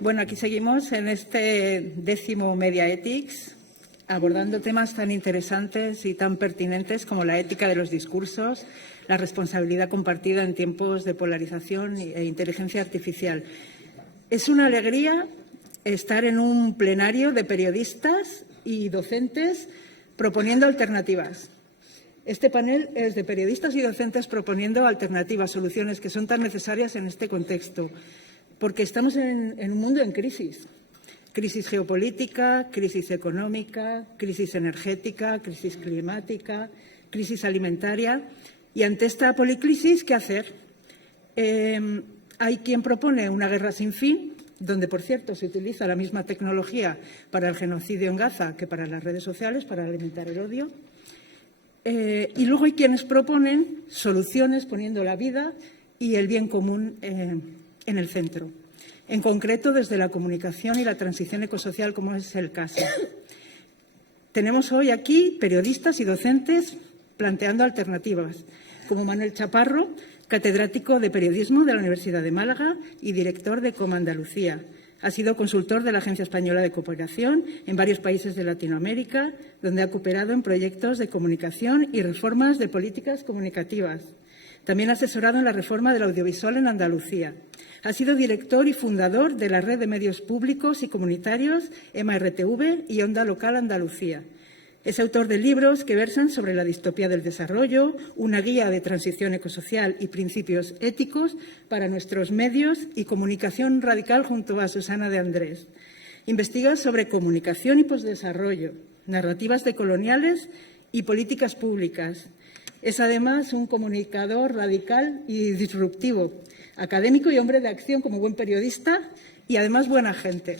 Bueno, aquí seguimos en este 10º Media Ethics, abordando temas tan interesantes y tan pertinentes como la ética de los discursos, la responsabilidad compartida en tiempos de polarización e inteligencia artificial. Es una alegría estar en un plenario de periodistas y docentes proponiendo alternativas. Este panel es de periodistas y docentes proponiendo alternativas, soluciones que son tan necesarias en este contexto, porque estamos en un mundo en crisis. Crisis geopolítica, crisis económica, crisis energética, crisis climática, crisis alimentaria. Y ante esta policrisis, ¿qué hacer? Hay quien propone una guerra sin fin, donde, por cierto, se utiliza la misma tecnología para el genocidio en Gaza que para las redes sociales, para alimentar el odio. Y luego hay quienes proponen soluciones poniendo la vida y el bien común en el centro. En concreto, desde la comunicación y la transición ecosocial, como es el caso. Tenemos hoy aquí periodistas y docentes planteando alternativas, como Manuel Chaparro, catedrático de Periodismo de la Universidad de Málaga y director de Comandalucía. Ha sido consultor de la Agencia Española de Cooperación en varios países de Latinoamérica, donde ha cooperado en proyectos de comunicación y reformas de políticas comunicativas. También ha asesorado en la reforma del audiovisual en Andalucía. Ha sido director y fundador de la Red de Medios Públicos y Comunitarios EMA-RTV y Onda Local Andalucía. Es autor de libros que versan sobre la distopía del desarrollo, una guía de transición ecosocial y principios éticos para nuestros medios y comunicación radical junto a Susana de Andrés. Investiga sobre comunicación y posdesarrollo, narrativas decoloniales y políticas públicas. Es además un comunicador radical y disruptivo, académico y hombre de acción como buen periodista y además buena gente.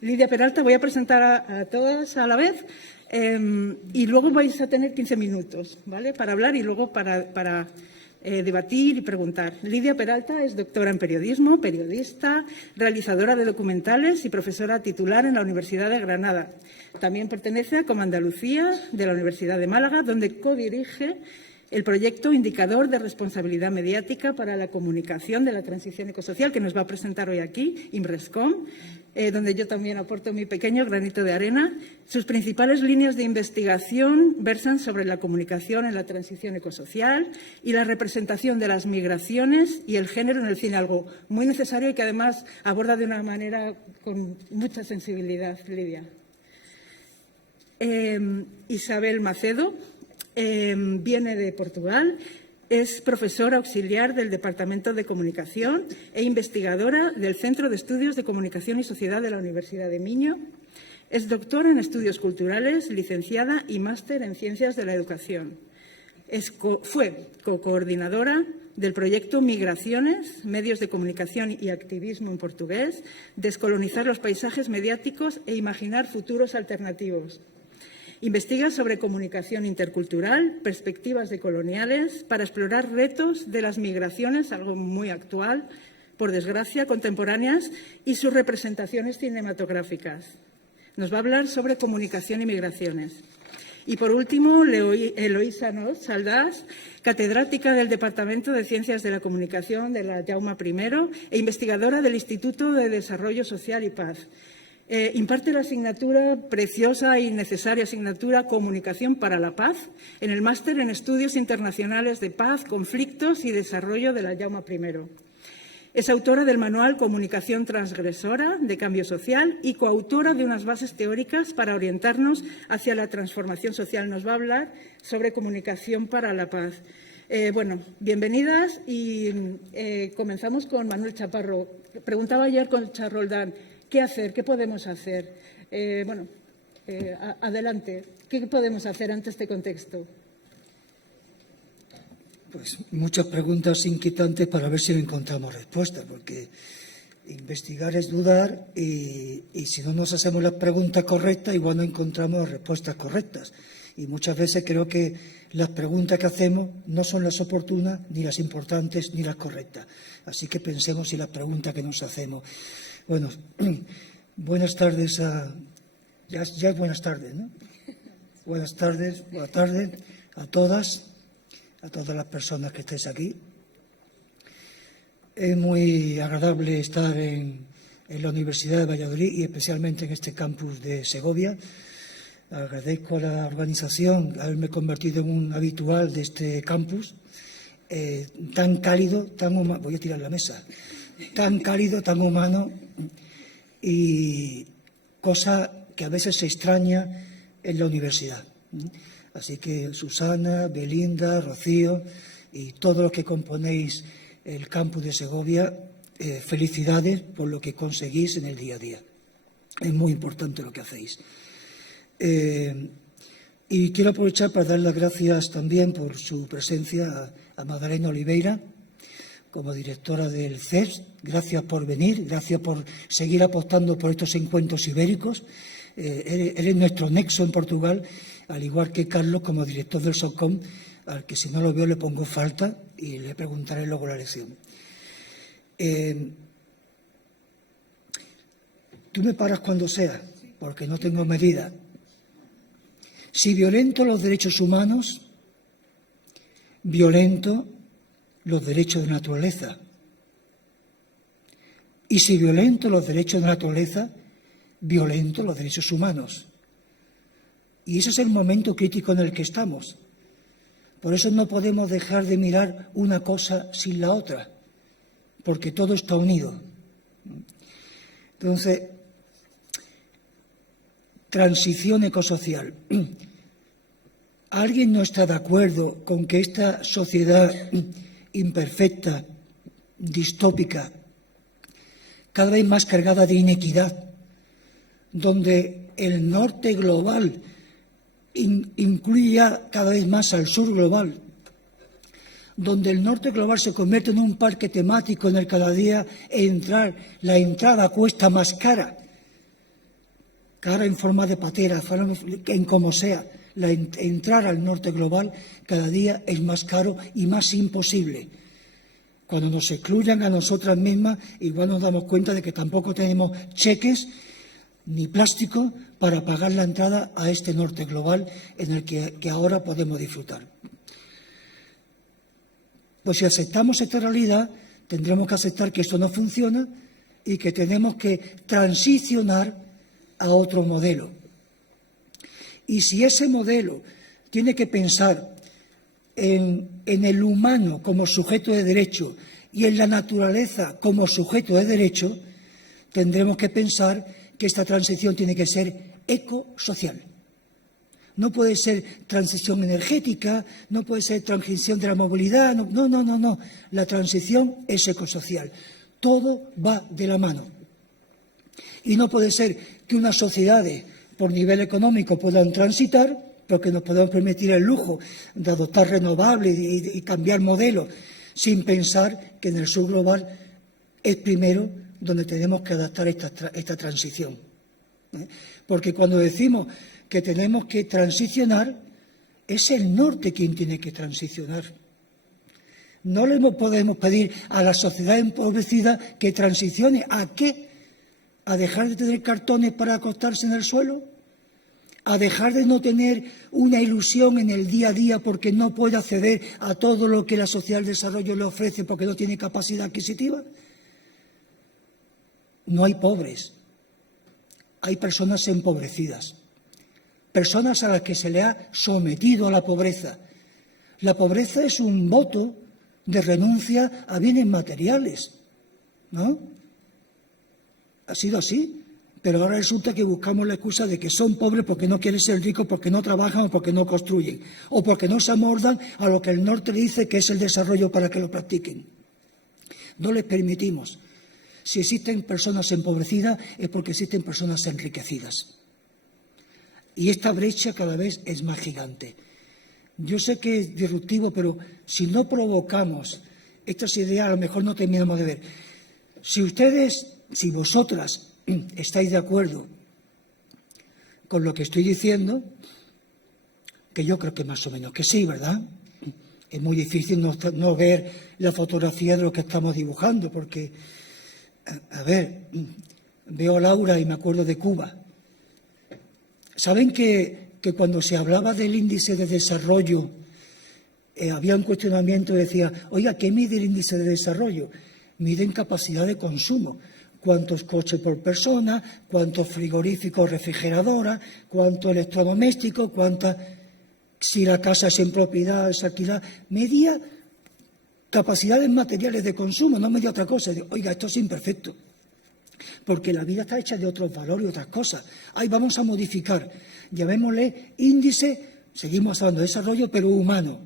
Lidia Peralta, voy a presentar a todas a la vez y luego vais a tener 15 minutos, ¿vale?, para hablar y luego para debatir y preguntar. Lidia Peralta es doctora en periodismo, periodista, realizadora de documentales y profesora titular en la Universidad de Granada. También pertenece a Comandalucía de la Universidad de Málaga, donde codirige el proyecto Indicador de Responsabilidad Mediática para la Comunicación de la Transición Ecosocial, que nos va a presentar hoy aquí, IMRESCOM, donde yo también aporto mi pequeño granito de arena. Sus principales líneas de investigación versan sobre la comunicación en la transición ecosocial y la representación de las migraciones y el género en el cine, algo muy necesario y que además aborda de una manera con mucha sensibilidad, Lidia. Isabel Macedo viene de Portugal. Es profesora auxiliar del Departamento de Comunicación e investigadora del Centro de Estudios de Comunicación y Sociedad de la Universidad de Miño. Es doctora en Estudios Culturales, licenciada y máster en Ciencias de la Educación. Fue co-coordinadora del proyecto Migraciones, Medios de Comunicación y Activismo en portugués, Descolonizar los paisajes mediáticos e imaginar futuros alternativos. Investiga sobre comunicación intercultural, perspectivas decoloniales, para explorar retos de las migraciones, algo muy actual, por desgracia, contemporáneas, y sus representaciones cinematográficas. Nos va a hablar sobre comunicación y migraciones. Y, por último, Eloísa Nos Saldás, catedrática del Departamento de Ciencias de la Comunicación de la Jaume I e investigadora del Instituto de Desarrollo Social y Paz. Imparte la asignatura, preciosa y necesaria asignatura, Comunicación para la Paz, en el Máster en Estudios Internacionales de Paz, Conflictos y Desarrollo de la Jaume I. Es autora del manual Comunicación Transgresora de Cambio Social y coautora de unas bases teóricas para orientarnos hacia la transformación social. Nos va a hablar sobre comunicación para la paz. Bueno, bienvenidas y comenzamos con Manuel Chaparro. Preguntaba ayer con Charroldán, ¿qué hacer? ¿Qué podemos hacer? Adelante. ¿Qué podemos hacer ante este contexto? Pues muchas preguntas inquietantes para ver si encontramos respuestas, porque investigar es dudar y si no nos hacemos las preguntas correctas, igual no encontramos las respuestas correctas. Y muchas veces creo que las preguntas que hacemos no son las oportunas, ni las importantes, ni las correctas. Así que pensemos en las preguntas que nos hacemos. Bueno, buenas tardes ya es buenas tardes, ¿no? Buenas tardes a todas las personas que estáis aquí. Es muy agradable estar en la Universidad de Valladolid y especialmente en este campus de Segovia. Agradezco a la organización haberme convertido en un habitual de este campus, tan cálido, tan humano, voy a tirar la mesa, tan cálido, tan humano, y cosa que a veces se extraña en la universidad. Así que Susana, Belinda, Rocío y todos los que componéis el campus de Segovia, felicidades por lo que conseguís en el día a día. Es muy importante lo que hacéis. Y quiero aprovechar para dar las gracias también por su presencia a Madalena Oliveira, como directora del CES. Gracias por venir, gracias por seguir apostando por estos encuentros ibéricos. Eres nuestro nexo en Portugal, al igual que Carlos como director del SOCOM, al que si no lo veo le pongo falta y le preguntaré luego la lección. Tú me paras cuando sea, porque no tengo medida. Si violento los derechos humanos, violento los derechos de la naturaleza. Y si violento los derechos de la naturaleza, violento los derechos humanos. Y ese es el momento crítico en el que estamos. Por eso no podemos dejar de mirar una cosa sin la otra, porque todo está unido. Entonces, transición ecosocial. ¿Alguien no está de acuerdo con que esta sociedad imperfecta, distópica, cada vez más cargada de inequidad, donde el norte global incluye ya cada vez más al sur global, donde el norte global se convierte en un parque temático en el que cada día la entrada cuesta más cara en forma de patera, en como sea, entrar al norte global cada día es más caro y más imposible. Cuando nos excluyan a nosotras mismas, igual nos damos cuenta de que tampoco tenemos cheques ni plástico para pagar la entrada a este norte global en el que ahora podemos disfrutar. Pues si aceptamos esta realidad, tendremos que aceptar que esto no funciona y que tenemos que transicionar a otro modelo. Y si ese modelo tiene que pensar en el humano como sujeto de derecho y en la naturaleza como sujeto de derecho, tendremos que pensar que esta transición tiene que ser ecosocial. No puede ser transición energética, no puede ser transición de la movilidad, no. La transición es ecosocial. Todo va de la mano. Y no puede ser que unas sociedades por nivel económico puedan transitar, porque nos podemos permitir el lujo de adoptar renovables y cambiar modelos, sin pensar que en el sur global es primero donde tenemos que adaptar esta transición. Porque cuando decimos que tenemos que transicionar, es el norte quien tiene que transicionar. No le podemos pedir a la sociedad empobrecida que transicione. ¿A qué? ¿A dejar de tener cartones para acostarse en el suelo? ¿A dejar de no tener una ilusión en el día a día porque no puede acceder a todo lo que la sociedad del desarrollo le ofrece porque no tiene capacidad adquisitiva? No hay pobres, hay personas empobrecidas, personas a las que se le ha sometido a la pobreza. La pobreza es un voto de renuncia a bienes materiales, ¿no? Ha sido así, pero ahora resulta que buscamos la excusa de que son pobres porque no quieren ser ricos, porque no trabajan o porque no construyen, o porque no se amoldan a lo que el norte dice que es el desarrollo para que lo practiquen. No les permitimos. Si existen personas empobrecidas es porque existen personas enriquecidas. Y esta brecha cada vez es más gigante. Yo sé que es disruptivo, pero si no provocamos estas ideas, a lo mejor no terminamos de ver. Si vosotras estáis de acuerdo con lo que estoy diciendo, que yo creo que más o menos que sí, ¿verdad? Es muy difícil no ver la fotografía de lo que estamos dibujando, porque, a ver, veo a Laura y me acuerdo de Cuba. ¿Saben que cuando se hablaba del índice de desarrollo, había un cuestionamiento que decía, oiga, ¿qué mide el índice de desarrollo? miden capacidad de consumo. Cuántos coches por persona, cuántos frigoríficos, refrigeradoras, cuántos electrodomésticos, si la casa es en propiedad, es alquilada. Medía capacidades materiales de consumo, no medía otra cosa. Oiga, esto es imperfecto, porque la vida está hecha de otros valores y otras cosas. Ahí vamos a modificar, llamémosle índice, seguimos hablando de desarrollo, pero humano.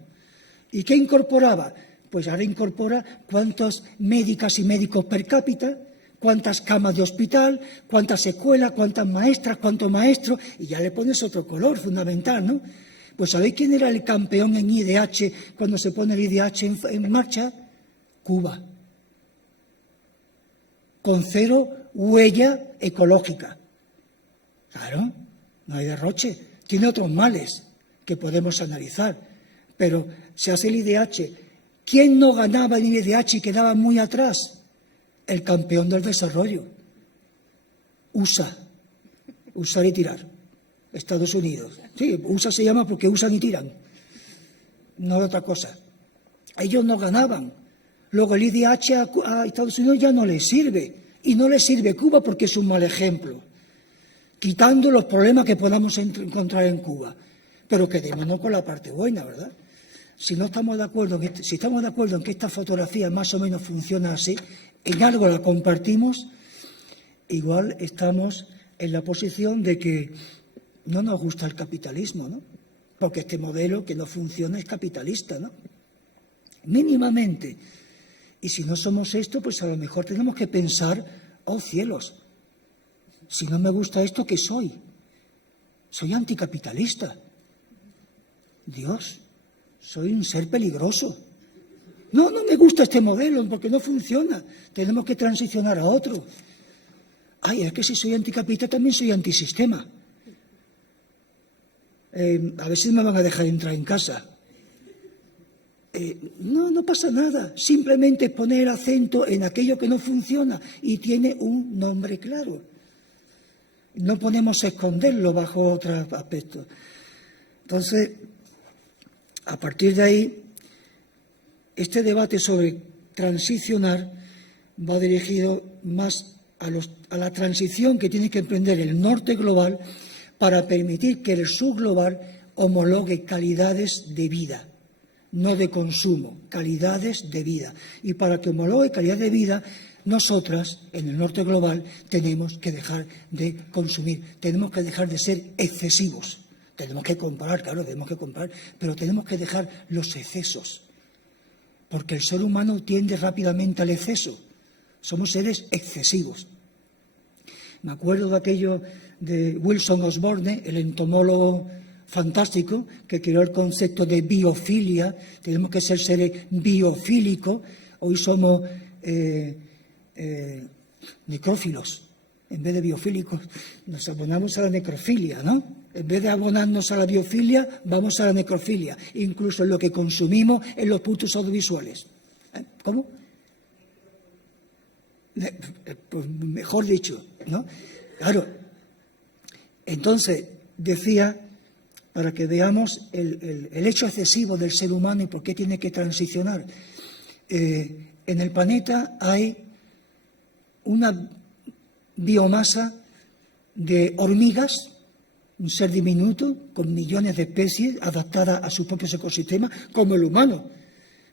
¿Y qué incorporaba? Pues ahora incorpora cuántos médicas y médicos per cápita, cuántas camas de hospital, cuántas escuelas, cuántas maestras, cuántos maestros, y ya le pones otro color fundamental, ¿no? Pues ¿sabéis quién era el campeón en IDH cuando se pone el IDH en marcha? Cuba. Con 0 huella ecológica. Claro, no hay derroche. Tiene otros males que podemos analizar, pero se hace el IDH. ¿Quién no ganaba en IDH y quedaba muy atrás? El campeón del desarrollo. USA. Usar y tirar. Estados Unidos. Sí, USA se llama porque usan y tiran. No otra cosa. Ellos no ganaban. Luego el IDH a Estados Unidos ya no les sirve. Y no les sirve Cuba porque es un mal ejemplo. Quitando los problemas que podamos encontrar en Cuba. Pero quedémonos con la parte buena, ¿verdad? Si no estamos de acuerdo si estamos de acuerdo en que esta fotografía más o menos funciona así, en algo la compartimos, igual estamos en la posición de que no nos gusta el capitalismo, ¿no? Porque este modelo que no funciona es capitalista, ¿no? Mínimamente. Y si no somos esto, pues a lo mejor tenemos que pensar, oh cielos, si no me gusta esto, ¿qué soy? Soy anticapitalista. Dios, soy un ser peligroso. No me gusta este modelo porque no funciona. Tenemos que transicionar a otro. Ay, es que si soy anticapitalista también soy antisistema. A ver si me van a dejar entrar en casa. No pasa nada. Simplemente poner el acento en aquello que no funciona y tiene un nombre claro. No podemos esconderlo bajo otros aspectos. Entonces, a partir de ahí, este debate sobre transicionar va dirigido más a la transición que tiene que emprender el norte global para permitir que el sur global homologue calidades de vida, no de consumo, calidades de vida. Y para que homologue calidad de vida, nosotras, en el norte global, tenemos que dejar de consumir, tenemos que dejar de ser excesivos. Tenemos que comparar, claro, tenemos que comparar, pero tenemos que dejar los excesos. Porque el ser humano tiende rápidamente al exceso. Somos seres excesivos. Me acuerdo de aquello de Wilson Osborne, el entomólogo fantástico, que creó el concepto de biofilia. Tenemos que ser seres biofílicos. Hoy somos necrófilos. En vez de biofílicos, nos abonamos a la necrofilia, ¿no? En vez de abonarnos a la biofilia, vamos a la necrofilia, incluso en lo que consumimos en los productos audiovisuales. ¿Cómo? Pues mejor dicho, ¿no? Claro. Entonces, decía, para que veamos el hecho excesivo del ser humano y por qué tiene que transicionar. En el planeta hay una biomasa de hormigas, un ser diminuto con millones de especies adaptadas a sus propios ecosistemas, como el humano,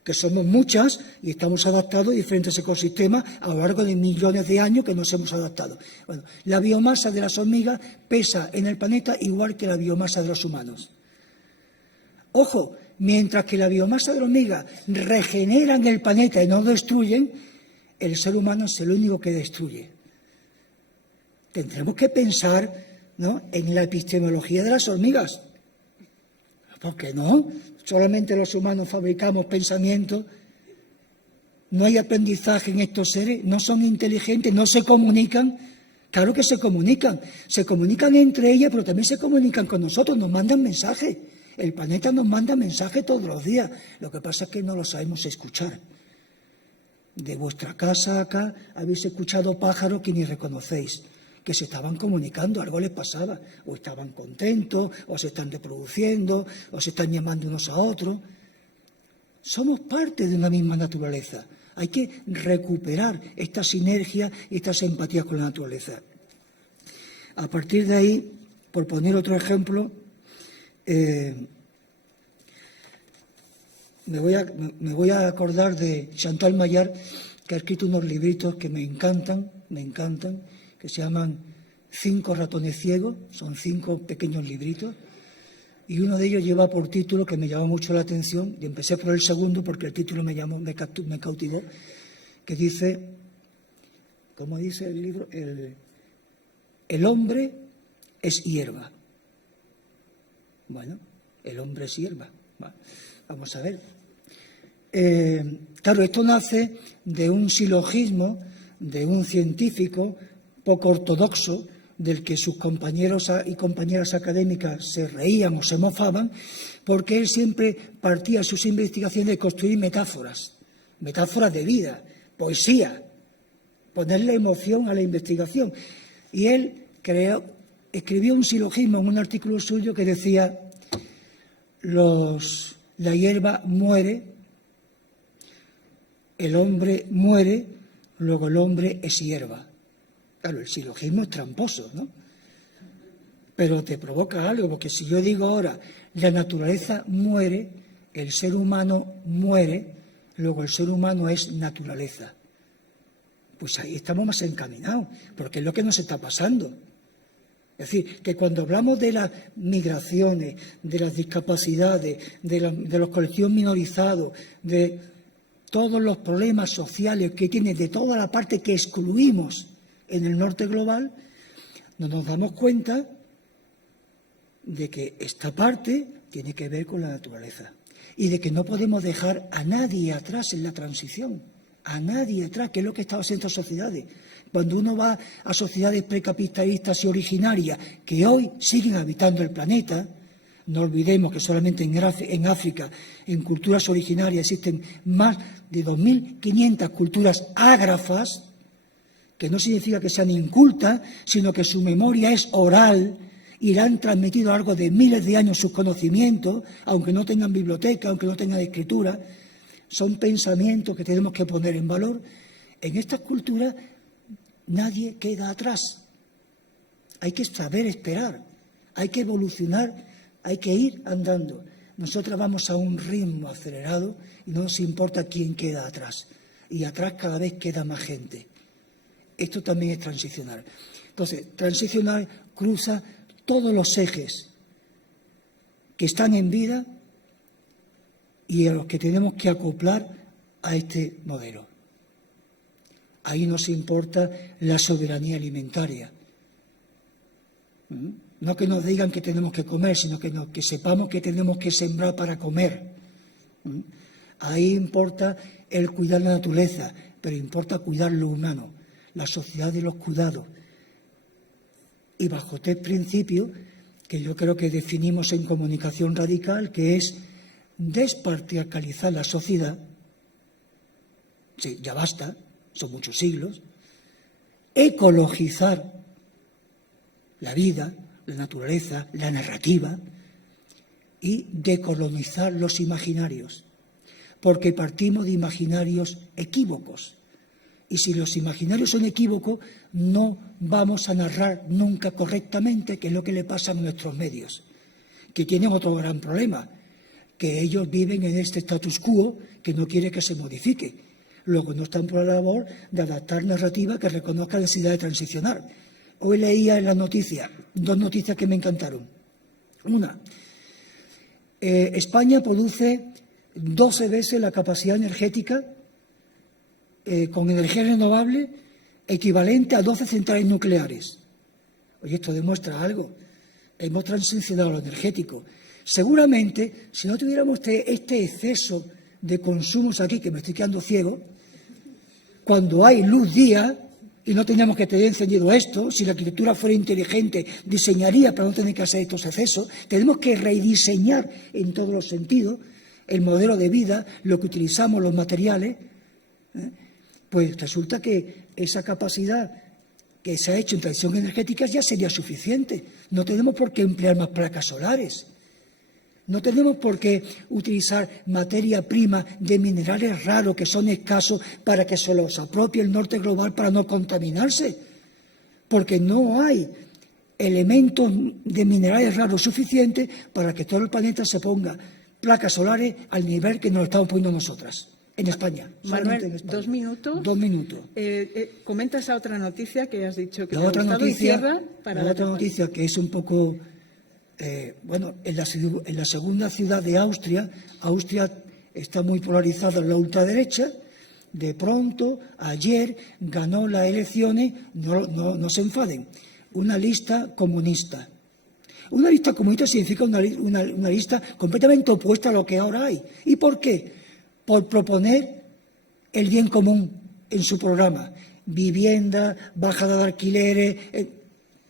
que somos muchas y estamos adaptados a diferentes ecosistemas a lo largo de millones de años que nos hemos adaptado. Bueno, la biomasa de las hormigas pesa en el planeta igual que la biomasa de los humanos. Ojo, mientras que la biomasa de la hormiga regenera en el planeta y no lo destruyen, el ser humano es el único que destruye. Tendremos que pensar, ¿no?, en la epistemología de las hormigas. ¿Por qué no? Solamente los humanos fabricamos pensamientos. No hay aprendizaje en estos seres, no son inteligentes, no se comunican. Claro que se comunican entre ellas, pero también se comunican con nosotros, nos mandan mensajes. El planeta nos manda mensajes todos los días. Lo que pasa es que no lo sabemos escuchar. De vuestra casa acá habéis escuchado pájaros que ni reconocéis, que se estaban comunicando, algo les pasaba, o estaban contentos, o se están reproduciendo, o se están llamando unos a otros. Somos parte de una misma naturaleza. Hay que recuperar esta sinergia y estas empatías con la naturaleza. A partir de ahí, por poner otro ejemplo, me voy a acordar de Chantal Maillard, que ha escrito unos libritos que me encantan, que se llaman 5 ratones ciegos, son 5 pequeños libritos, y uno de ellos lleva por título, que me llamó mucho la atención, y empecé por el segundo porque el título me cautivó, que dice, ¿cómo dice el libro? El hombre es hierba. Bueno, el hombre es hierba. Vamos a ver. Claro, esto nace de un silogismo de un científico poco ortodoxo, del que sus compañeros y compañeras académicas se reían o se mofaban, porque él siempre partía sus investigaciones de construir metáforas de vida, poesía, ponerle emoción a la investigación. Y él escribió un silogismo en un artículo suyo que decía: la hierba muere, el hombre muere, luego el hombre es hierba. Claro, el silogismo es tramposo, ¿no? Pero te provoca algo, porque si yo digo ahora, la naturaleza muere, el ser humano muere, luego el ser humano es naturaleza. Pues ahí estamos más encaminados, porque es lo que nos está pasando. Es decir, que cuando hablamos de las migraciones, de las discapacidades, de los colectivos minorizados, de todos los problemas sociales que tiene, de toda la parte que excluimos en el norte global, no nos damos cuenta de que esta parte tiene que ver con la naturaleza y de que no podemos dejar a nadie atrás en la transición, a nadie atrás, que es lo que está haciendo sociedades. Cuando uno va a sociedades precapitalistas y originarias que hoy siguen habitando el planeta, no olvidemos que solamente en África, en culturas originarias, existen más de 2.500 culturas ágrafas, que no significa que sean incultas, sino que su memoria es oral y le han transmitido a lo largo de miles de años sus conocimientos, aunque no tengan biblioteca, aunque no tengan escritura. Son pensamientos que tenemos que poner en valor. En estas culturas nadie queda atrás. Hay que saber esperar, hay que evolucionar, hay que ir andando. Nosotros vamos a un ritmo acelerado y no nos importa quién queda atrás. Y atrás cada vez queda más gente. Esto también es transicional. Entonces, transicional cruza todos los ejes que están en vida y a los que tenemos que acoplar a este modelo. Ahí nos importa la soberanía alimentaria. No que nos digan que tenemos que comer, sino que sepamos que tenemos que sembrar para comer. Ahí importa el cuidar la naturaleza, pero importa cuidar lo humano, la sociedad de los cuidados. Y bajo 3 principios que yo creo que definimos en comunicación radical, que es despatriarcalizar la sociedad, sí, ya basta, son muchos siglos, ecologizar la vida, la naturaleza, la narrativa, y decolonizar los imaginarios, porque partimos de imaginarios equívocos. Y si los imaginarios son equívocos, no vamos a narrar nunca correctamente, que es lo que le pasa a nuestros medios, que tienen otro gran problema, que ellos viven en este status quo que no quiere que se modifique. Luego no están por la labor de adaptar narrativa que reconozca la necesidad de transicionar. Hoy leía en las noticias 2 noticias que me encantaron. Una, España produce 12 veces la capacidad energética con energía renovable equivalente a 12 centrales nucleares. Oye, esto demuestra algo. Hemos transicionado a lo energético. Seguramente, si no tuviéramos este exceso de consumos aquí, que me estoy quedando ciego, cuando hay luz día y no teníamos que tener encendido esto, si la arquitectura fuera inteligente, diseñaría para no tener que hacer estos excesos. Tenemos que rediseñar en todos los sentidos el modelo de vida, lo que utilizamos, los materiales. Pues resulta que esa capacidad que se ha hecho en transición energética ya sería suficiente. No tenemos por qué emplear más placas solares. No tenemos por qué utilizar materia prima de minerales raros que son escasos para que se los apropie el norte global para no contaminarse. Porque no hay elementos de minerales raros suficientes para que todo el planeta se ponga placas solares al nivel que nos estamos poniendo nosotras, en España. Manuel, en España. 2 minutos. 2 minutos. Comenta esa otra noticia que has dicho que La te ha otra gustado noticia, y cierra para la la otra campaña. noticia que es un poco, en la segunda ciudad de Austria está muy polarizada en la ultraderecha. De pronto, ayer ganó las elecciones, no se enfaden, una lista comunista. Una lista comunista significa una lista completamente opuesta a lo que ahora hay. ¿Y por qué? Por proponer el bien común en su programa. Vivienda, bajada de alquileres,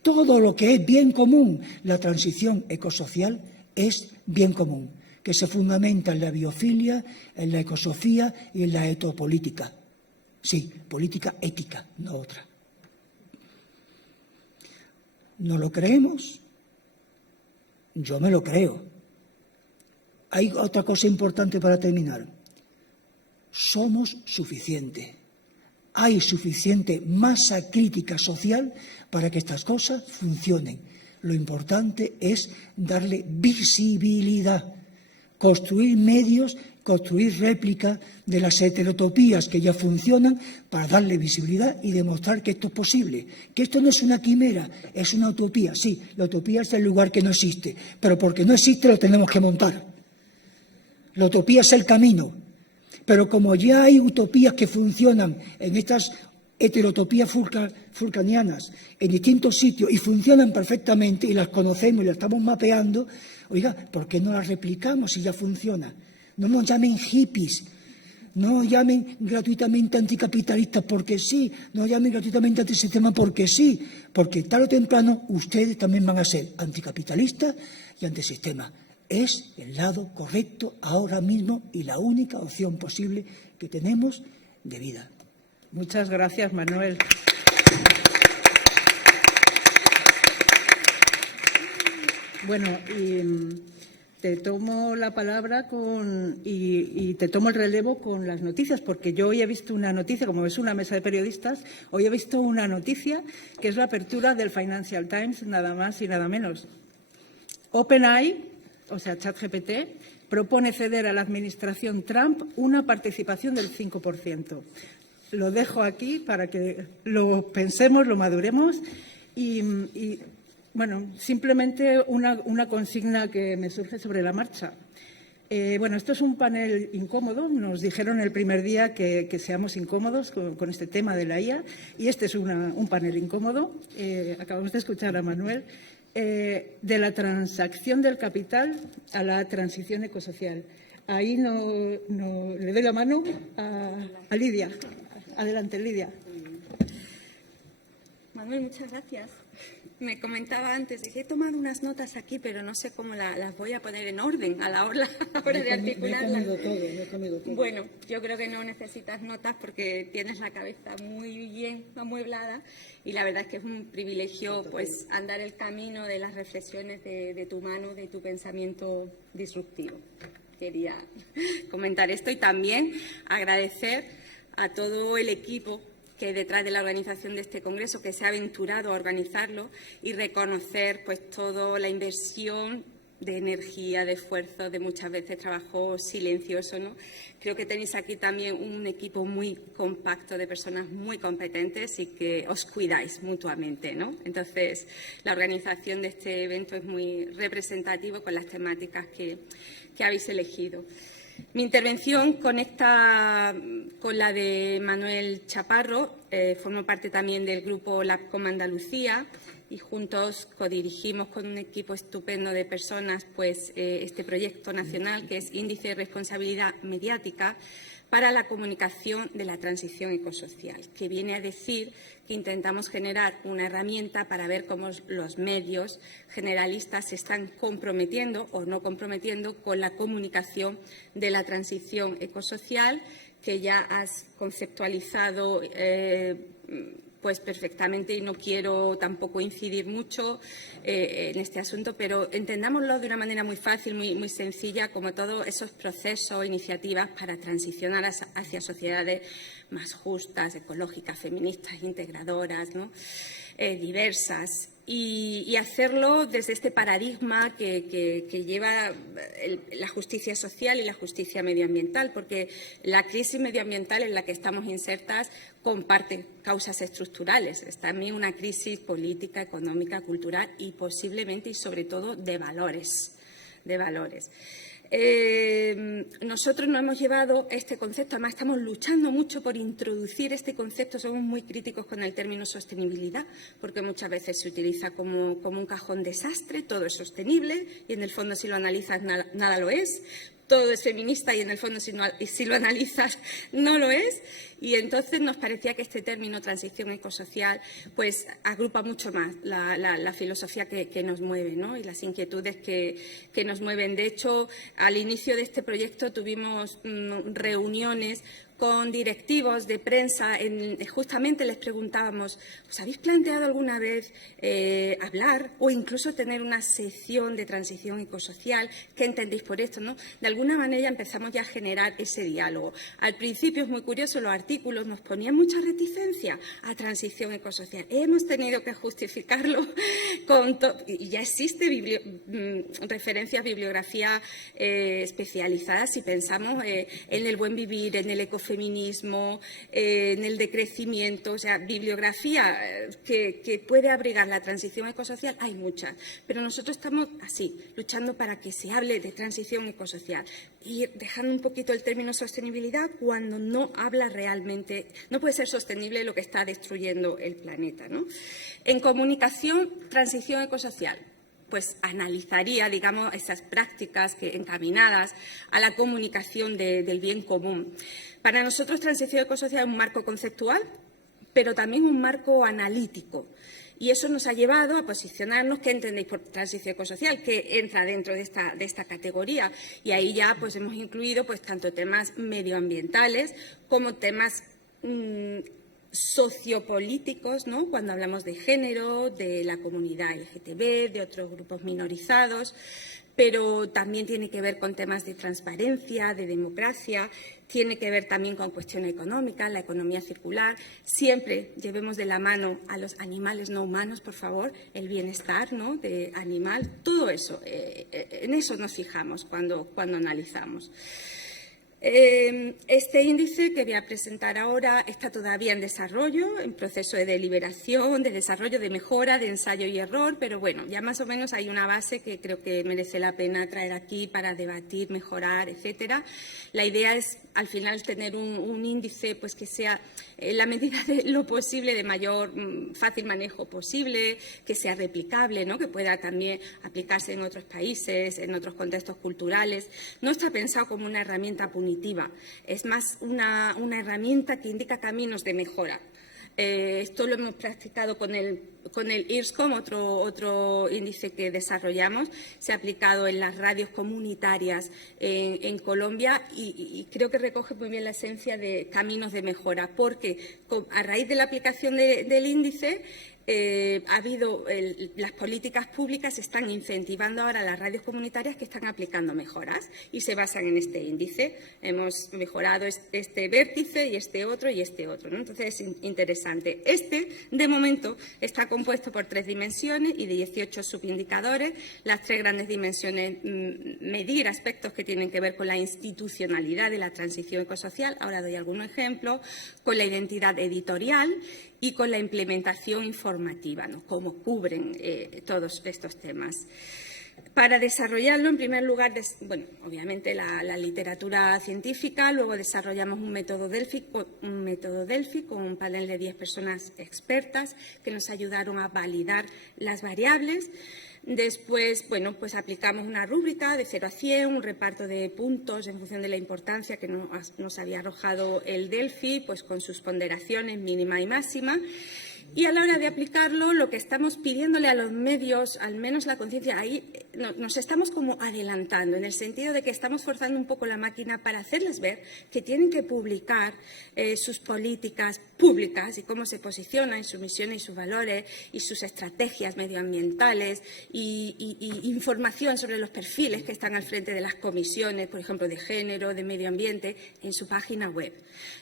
todo lo que es bien común. La transición ecosocial es bien común, que se fundamenta en la biofilia, en la ecosofía y en la etopolítica. Sí, política ética, no otra. ¿No lo creemos? Yo me lo creo. Hay otra cosa importante para terminar. Somos suficientes. Hay suficiente masa crítica social para que estas cosas funcionen. Lo importante es darle visibilidad, construir medios, construir réplicas de las heterotopías que ya funcionan para darle visibilidad y demostrar que esto es posible, que esto no es una quimera, es una utopía. Sí, la utopía es el lugar que no existe, pero porque no existe lo tenemos que montar. La utopía es el camino, pero como ya hay utopías que funcionan en estas heterotopías fulcanianas en distintos sitios y funcionan perfectamente y las conocemos y las estamos mapeando, oiga, ¿por qué no las replicamos si ya funciona? No nos llamen hippies, no nos llamen gratuitamente anticapitalistas porque sí, no nos llamen gratuitamente antisistema porque sí, porque tarde o temprano ustedes también van a ser anticapitalistas y antisistema. Es el lado correcto ahora mismo y la única opción posible que tenemos de vida. Muchas gracias, Manuel. Bueno, y te tomo la palabra y te tomo el relevo con las noticias, porque yo hoy he visto una noticia, como es una mesa de periodistas, hoy he visto una noticia que es la apertura del Financial Times, nada más y nada menos. OpenAI, o sea, ChatGPT, propone ceder a la administración Trump una participación del 5%. Lo dejo aquí para que lo pensemos, lo maduremos y bueno, simplemente una consigna que me surge sobre la marcha. Bueno, esto es un panel incómodo. Nos dijeron el primer día que seamos incómodos con este tema de la IA y este es un panel incómodo. Acabamos de escuchar a Manuel. De la transacción del capital a la transición ecosocial. Ahí le doy la mano a Lidia. Adelante, Lidia. Manuel, muchas gracias. Me comentaba antes, dije, he tomado unas notas aquí, pero no sé cómo las voy a poner en orden a la hora de articularlas. Me he comido todo. Bueno, yo creo que no necesitas notas porque tienes la cabeza muy bien amueblada y la verdad es que es un privilegio pues andar el camino de las reflexiones de tu mano, de tu pensamiento disruptivo. Quería comentar esto y también agradecer a todo el equipo que detrás de la organización de este congreso, que se ha aventurado a organizarlo y reconocer pues toda la inversión de energía, de esfuerzo, de muchas veces trabajo silencioso, ¿no? Creo que tenéis aquí también un equipo muy compacto de personas muy competentes y que os cuidáis mutuamente, ¿no? Entonces, la organización de este evento es muy representativo con las temáticas que habéis elegido. Mi intervención conecta con la de Manuel Chaparro. Formo parte también del grupo LabCom Andalucía y juntos codirigimos con un equipo estupendo de personas pues, este proyecto nacional que es Índice de Responsabilidad Mediática para la comunicación de la transición ecosocial, que viene a decir que intentamos generar una herramienta para ver cómo los medios generalistas se están comprometiendo o no comprometiendo con la comunicación de la transición ecosocial, que ya has conceptualizado pues perfectamente y no quiero tampoco incidir mucho en este asunto, pero entendámoslo de una manera muy fácil, muy sencilla, como todos esos procesos, iniciativas para transicionar hacia sociedades más justas, ecológicas, feministas, integradoras, ¿no? Diversas. Y hacerlo desde este paradigma que lleva la justicia social y la justicia medioambiental, porque la crisis medioambiental en la que estamos insertas comparte causas estructurales. Es también una crisis política, económica, cultural y posiblemente y sobre todo de valores. Nosotros nos hemos llevado este concepto, además estamos luchando mucho por introducir este concepto, somos muy críticos con el término sostenibilidad, porque muchas veces se utiliza como un cajón desastre, todo es sostenible y en el fondo si lo analizas nada lo es. Todo es feminista y en el fondo si lo analizas no lo es. Y entonces nos parecía que este término transición ecosocial pues agrupa mucho más la filosofía que nos mueve, ¿no? Y las inquietudes que nos mueven. De hecho, al inicio de este proyecto tuvimos reuniones con directivos de prensa, justamente les preguntábamos, ¿os habéis planteado alguna vez hablar o incluso tener una sección de transición ecosocial? ¿Qué entendéis por esto, no? De alguna manera empezamos ya a generar ese diálogo. Al principio es muy curioso, los artículos nos ponían mucha reticencia a transición ecosocial. Hemos tenido que justificarlo y ya existe referencias, bibliografía especializada si pensamos en el buen vivir, en el ecofeminismo, en el decrecimiento, o sea, bibliografía que puede abrigar la transición ecosocial, hay muchas, pero nosotros estamos así, luchando para que se hable de transición ecosocial y dejando un poquito el término sostenibilidad cuando no habla realmente, no puede ser sostenible lo que está destruyendo el planeta, ¿no? En comunicación, transición ecosocial. Pues analizaría, digamos, esas prácticas encaminadas a la comunicación del bien común. Para nosotros, transición ecosocial es un marco conceptual, pero también un marco analítico. Y eso nos ha llevado a posicionarnos, ¿qué entendéis por transición ecosocial? ¿Qué entra dentro de esta categoría? Y ahí ya pues hemos incluido pues tanto temas medioambientales como temas sociopolíticos, ¿no? Cuando hablamos de género, de la comunidad LGTB, de otros grupos minorizados, pero también tiene que ver con temas de transparencia, de democracia, tiene que ver también con cuestiones económicas, la economía circular. Siempre llevemos de la mano a los animales no humanos, por favor, el bienestar, ¿no?, de animal, todo eso, en eso nos fijamos cuando analizamos. Este índice que voy a presentar ahora está todavía en desarrollo, en proceso de deliberación, de desarrollo, de mejora, de ensayo y error, pero bueno, ya más o menos hay una base que creo que merece la pena traer aquí para debatir, mejorar, etcétera. La idea es, al final, tener un índice pues que sea, en la medida de lo posible, de mayor fácil manejo posible, que sea replicable, ¿no?, que pueda también aplicarse en otros países, en otros contextos culturales. No está pensado como una herramienta punitiva, es más una herramienta que indica caminos de mejora. Esto lo hemos practicado con el IRSCOM, otro índice que desarrollamos. Se ha aplicado en las radios comunitarias en Colombia y creo que recoge muy bien la esencia de caminos de mejora, porque a raíz de la aplicación del índice ha habido las políticas públicas están incentivando ahora a las radios comunitarias que están aplicando mejoras y se basan en este índice. Hemos mejorado este vértice y este otro, ¿no? Entonces, es interesante. De momento, está compuesto por 3 dimensiones y de 18 subindicadores. Las 3 grandes dimensiones, medir aspectos que tienen que ver con la institucionalidad de la transición ecosocial. Ahora doy algunos ejemplos. Con la identidad editorial y con la implementación informativa, ¿no?, cómo cubren todos estos temas. Para desarrollarlo, en primer lugar, obviamente la literatura científica, luego desarrollamos un método Delphi con un panel de 10 personas expertas que nos ayudaron a validar las variables. Después, pues aplicamos una rúbrica de 0 a 100, un reparto de puntos en función de la importancia que nos había arrojado el Delphi, pues con sus ponderaciones mínima y máxima. Y a la hora de aplicarlo, lo que estamos pidiéndole a los medios, al menos la conciencia, ahí nos estamos como adelantando, en el sentido de que estamos forzando un poco la máquina para hacerles ver que tienen que publicar sus políticas públicas y cómo se posicionan, sus misiones y sus valores y sus estrategias medioambientales y información sobre los perfiles que están al frente de las comisiones, por ejemplo, de género, de medio ambiente, en su página web.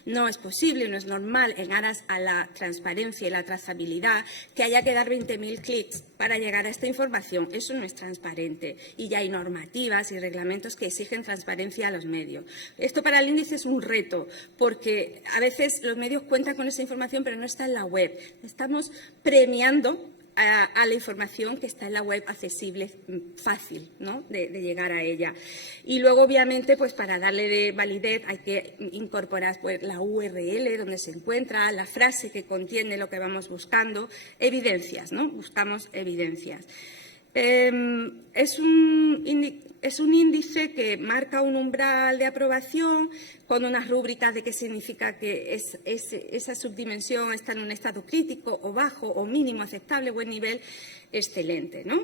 No es posible, no es normal, en aras a la transparencia y la trazabilidad, que haya que dar 20.000 clics para llegar a esta información. Eso no es transparente y ya hay normativas y reglamentos que exigen transparencia a los medios. Esto para el índice es un reto, porque a veces los medios cuentan con esa información, pero no está en la web. Estamos premiando a la información que está en la web accesible, fácil, ¿no?, de llegar a ella. Y luego, obviamente, pues para darle de validez hay que incorporar pues, la URL donde se encuentra, la frase que contiene lo que vamos buscando, evidencias, ¿no? Buscamos evidencias. Es un índice que marca un umbral de aprobación con unas rúbricas de qué significa que esa subdimensión está en un estado crítico o bajo o mínimo aceptable, buen nivel, excelente, ¿no?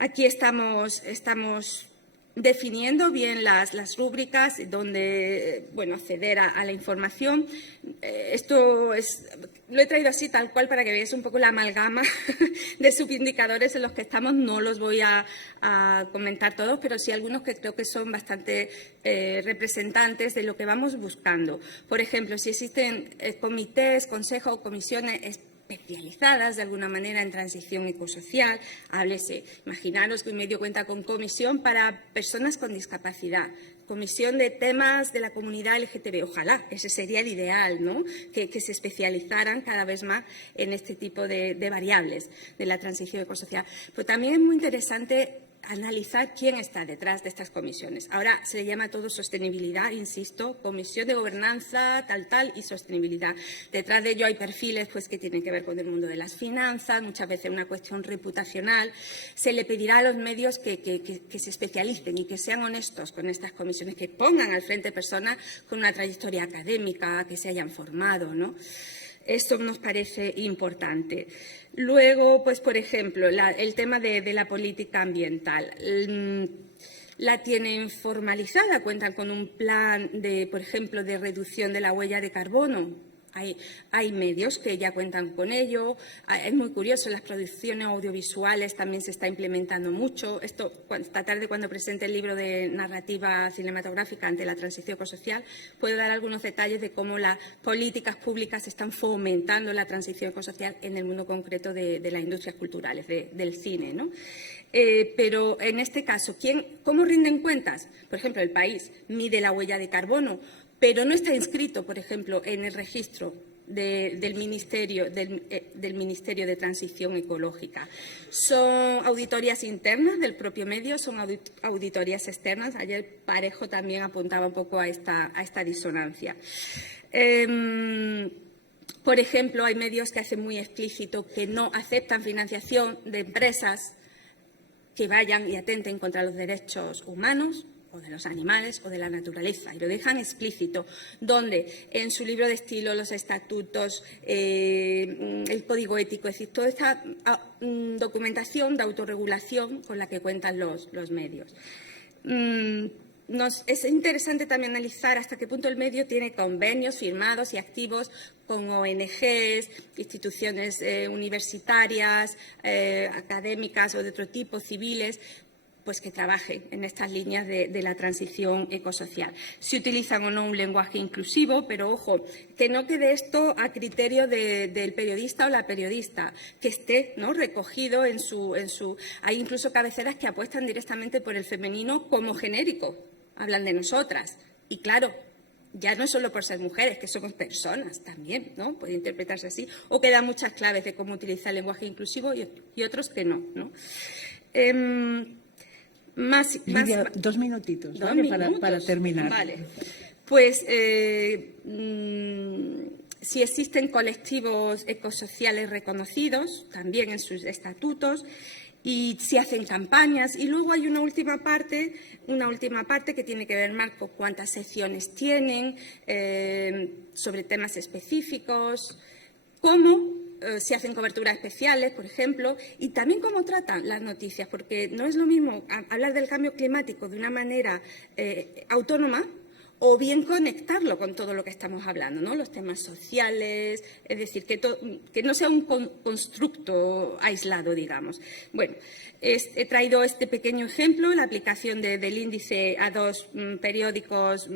Aquí estamos definiendo bien las rúbricas donde, bueno, acceder a la información. Lo he traído así tal cual para que veáis un poco la amalgama de subindicadores en los que estamos. No los voy a comentar todos, pero sí algunos que creo que son bastante representantes de lo que vamos buscando. Por ejemplo, si existen comités, consejos o comisiones especializadas de alguna manera en transición ecosocial. Háblese, imaginaros que un medio cuenta con comisión para personas con discapacidad, comisión de temas de la comunidad LGTB. Ojalá, ese sería el ideal, ¿no? Que se especializaran cada vez más en este tipo de variables de la transición ecosocial. Pero también es muy interesante analizar quién está detrás de estas comisiones. Ahora se le llama todo sostenibilidad, insisto, comisión de gobernanza, tal, y sostenibilidad. Detrás de ello hay perfiles pues, que tienen que ver con el mundo de las finanzas, muchas veces una cuestión reputacional. Se le pedirá a los medios que se especialicen y que sean honestos con estas comisiones, que pongan al frente personas con una trayectoria académica, que se hayan formado, ¿no? Esto nos parece importante. Luego, pues, por ejemplo, el tema de la política ambiental. La tienen formalizada, cuentan con un plan, por ejemplo, de reducción de la huella de carbono. Hay medios que ya cuentan con ello. Es muy curioso, en las producciones audiovisuales también se está implementando mucho. Esta tarde, cuando presente el libro de narrativa cinematográfica ante la transición ecosocial, puedo dar algunos detalles de cómo las políticas públicas están fomentando la transición ecosocial en el mundo concreto de las industrias culturales, del cine, ¿no? Pero en este caso, ¿cómo rinden cuentas? Por ejemplo, El País mide la huella de carbono, pero no está inscrito, por ejemplo, en el registro del Ministerio de Transición Ecológica. Son auditorías internas del propio medio, son auditorías externas. Ayer Parejo también apuntaba un poco a esta disonancia. Por ejemplo, hay medios que hacen muy explícito que no aceptan financiación de empresas que vayan y atenten contra los derechos humanos o de los animales o de la naturaleza, y lo dejan explícito, donde en su libro de estilo, los estatutos, el código ético, es decir, toda esta documentación de autorregulación con la que cuentan los medios. Es interesante también analizar hasta qué punto el medio tiene convenios firmados y activos con ONGs, instituciones universitarias, académicas o de otro tipo, civiles, pues que trabajen en estas líneas de la transición ecosocial. Si utilizan o no un lenguaje inclusivo, pero ojo, que no quede esto a criterio del periodista o la periodista, que esté, ¿no?, recogido en su. Hay incluso cabeceras que apuestan directamente por el femenino como genérico, hablan de nosotras. Y claro, ya no es solo por ser mujeres, que somos personas también, ¿no? Puede interpretarse así, o que da muchas claves de cómo utilizar el lenguaje inclusivo y otros que no, ¿no? Lidia, 2 minutitos, ¿vale? Para terminar. Vale. Pues si existen colectivos ecosociales reconocidos, también en sus estatutos, y si hacen campañas. Y luego hay una última parte que tiene que ver, Marco, cuántas secciones tienen sobre temas específicos, cómo si hacen coberturas especiales, por ejemplo, y también cómo tratan las noticias, porque no es lo mismo hablar del cambio climático de una manera autónoma o bien conectarlo con todo lo que estamos hablando, ¿no? Los temas sociales, es decir, que no sea un constructo aislado, digamos. Bueno, he traído este pequeño ejemplo, la aplicación del índice a dos periódicos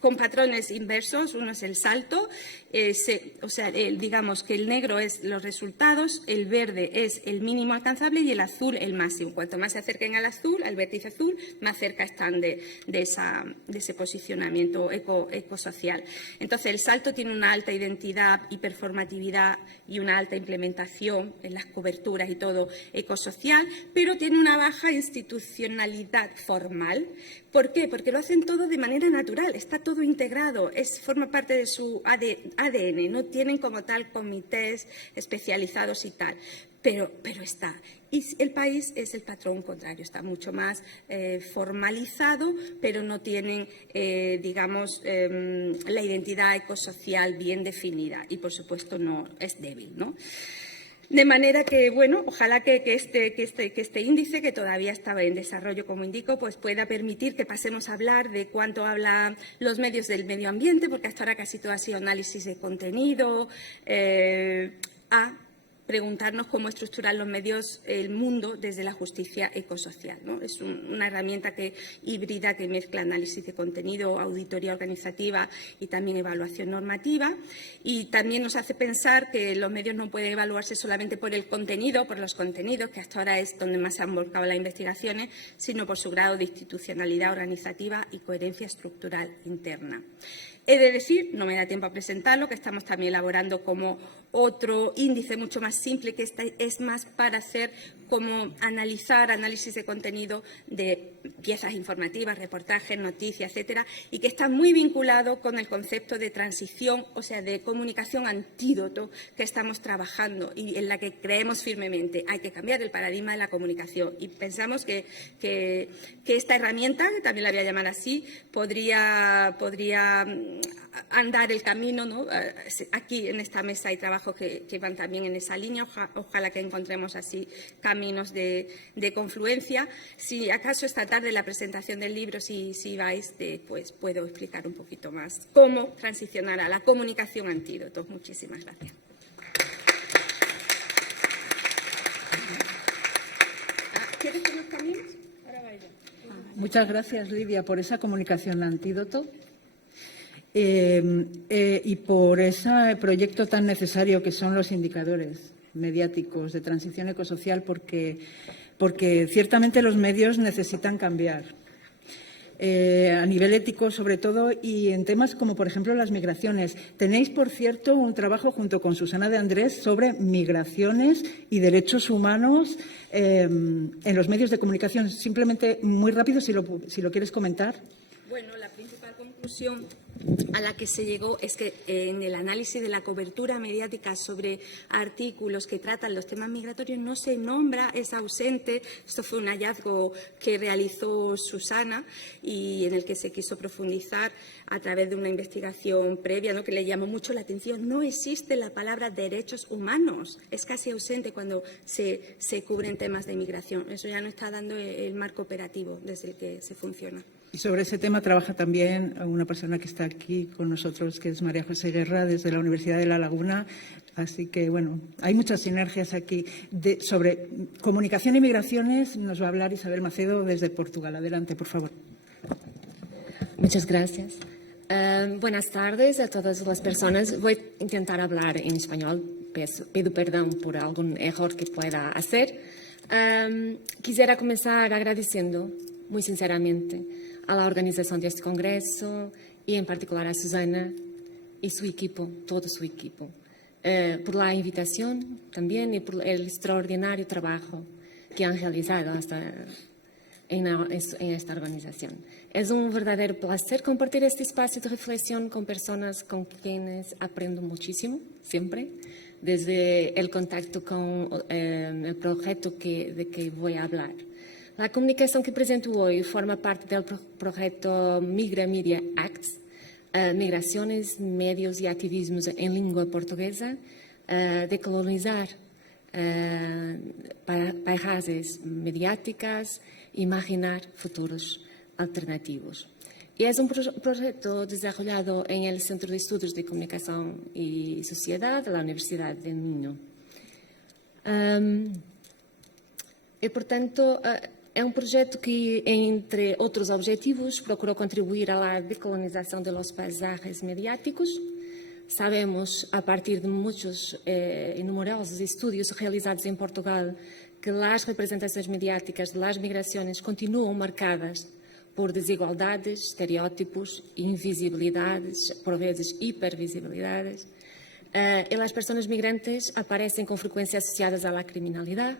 con patrones inversos. Uno es el salto, digamos que el negro es los resultados, el verde es el mínimo alcanzable y el azul el máximo. Cuanto más se acerquen al azul, al vértice azul, más cerca están de ese posicionamiento ecosocial. Entonces, el salto tiene una alta identidad y performatividad y una alta implementación en las coberturas y todo ecosocial, pero tiene una baja institucionalidad formal. ¿Por qué? Porque lo hacen todo de manera natural, está todo integrado, forma parte de su ADN, no tienen como tal comités especializados y tal, pero está. Y el país es el patrón contrario, está mucho más formalizado, pero no tienen, digamos, la identidad ecosocial bien definida y, por supuesto, no es débil, ¿no? De manera que, bueno, ojalá que este índice, que todavía estaba en desarrollo, como indico, pues pueda permitir que pasemos a hablar de cuánto hablan los medios del medio ambiente, porque hasta ahora casi todo ha sido análisis de contenido, a preguntarnos cómo estructurar los medios, el mundo, desde la justicia ecosocial, ¿no? Es una herramienta híbrida que mezcla análisis de contenido, auditoría organizativa y también evaluación normativa. Y también nos hace pensar que los medios no pueden evaluarse solamente por el contenido, por los contenidos, que hasta ahora es donde más se han volcado las investigaciones, sino por su grado de institucionalidad organizativa y coherencia estructural interna. He de decir, no me da tiempo a presentarlo, que estamos también elaborando como otro índice mucho más simple, que es más para hacer como análisis de contenido de piezas informativas, reportajes, noticias, etcétera, y que está muy vinculado con el concepto de transición, o sea, de comunicación antídoto que estamos trabajando y en la que creemos firmemente. Hay que cambiar el paradigma de la comunicación y pensamos que esta herramienta, que también la voy a llamar así, podría andar el camino, ¿no? Aquí en esta mesa hay trabajos que van también en esa línea. Ojalá que encontremos así caminos de confluencia. Si acaso esta tarde en la presentación del libro, si vais, pues puedo explicar un poquito más cómo transicionar a la comunicación antídoto. Muchísimas gracias. ¿Quieres que nos cambiemos? Ahora va yo. Muchas gracias, Lidia, por esa comunicación antídoto. Y por ese proyecto tan necesario que son los indicadores mediáticos de transición ecosocial, porque ciertamente los medios necesitan cambiar a nivel ético, sobre todo, y en temas como, por ejemplo, las migraciones. Tenéis, por cierto, un trabajo junto con Susana de Andrés sobre migraciones y derechos humanos en los medios de comunicación. Simplemente, muy rápido, si lo quieres comentar. Bueno, la principal conclusión a la que se llegó es que en el análisis de la cobertura mediática sobre artículos que tratan los temas migratorios no se nombra, es ausente. Esto fue un hallazgo que realizó Susana y en el que se quiso profundizar a través de una investigación previa, ¿no?, que le llamó mucho la atención. No existe la palabra derechos humanos, es casi ausente cuando se cubren temas de migración. Eso ya no está dando el marco operativo desde el que se funciona. Y sobre ese tema trabaja también una persona que está aquí con nosotros, que es María José Guerra, desde la Universidad de La Laguna. Así que, bueno, hay muchas sinergias aquí. Sobre comunicación y migraciones nos va a hablar Isabel Macedo desde Portugal. Adelante, por favor. Muchas gracias. Buenas tardes a todas las personas. Voy a intentar hablar en español. Pido perdón por algún error que pueda hacer. Quisiera comenzar agradeciendo, muy sinceramente, a la organización de este congreso y en particular a Susana y su equipo, todo su equipo, por la invitación también y por el extraordinario trabajo que han realizado en esta organización. Es un verdadero placer compartir este espacio de reflexión con personas con quienes aprendo muchísimo, siempre, desde el contacto con el proyecto de que voy a hablar. La comunicación que presento hoy forma parte del proyecto Migra Media Acts, Migraciones, Medios y Activismos en Língua Portuguesa, decolonizar paisajes mediáticas, imaginar futuros alternativos. Y es un proyecto desarrollado en el Centro de Estudios de Comunicación y Sociedad de la Universidad de Minho. E, portanto, é um projeto que, entre outros objetivos, procurou contribuir à decolonização de los paisajes mediáticos. Sabemos, a partir de muitos e numerosos estudos realizados em Portugal, que as representações mediáticas das migrações continuam marcadas por desigualdades, estereótipos, invisibilidades, por vezes hipervisibilidades. E as pessoas migrantes aparecem com frequência associadas à criminalidade,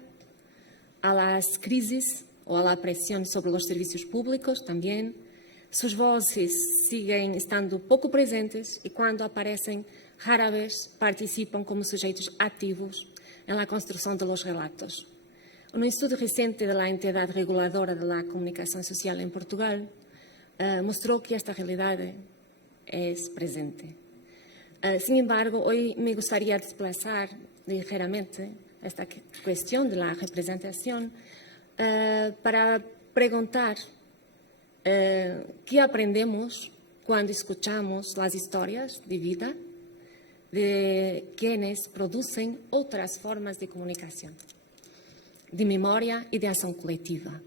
às crises ou à pressão sobre os serviços públicos também. Suas vozes siguen estando pouco presentes e, quando aparecem, rara vez participam como sujeitos ativos na construção de los relatos. Um estudo recente da entidade reguladora da comunicação social em Portugal mostrou que esta realidade é presente. Sin embargo, hoy me gustaría desplazar ligeramente esta cuestión de la representación para preguntar qué aprendemos cuando escuchamos las historias de vida de quienes producen otras formas de comunicación, de memoria y de acción colectiva.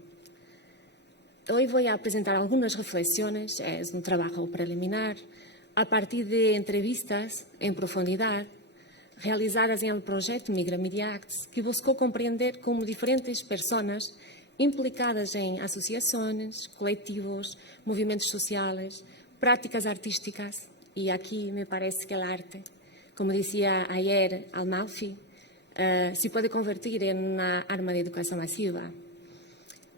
Hoy voy a presentar algunas reflexiones, es un trabajo preliminar, a partir de entrevistas en profundidad realizadas en el proyecto Migra Media Acts, que buscó comprender cómo diferentes personas implicadas en asociaciones, colectivos, movimientos sociales, prácticas artísticas, y aquí me parece que el arte, como decía ayer Amalfi, se puede convertir en una arma de educación masiva.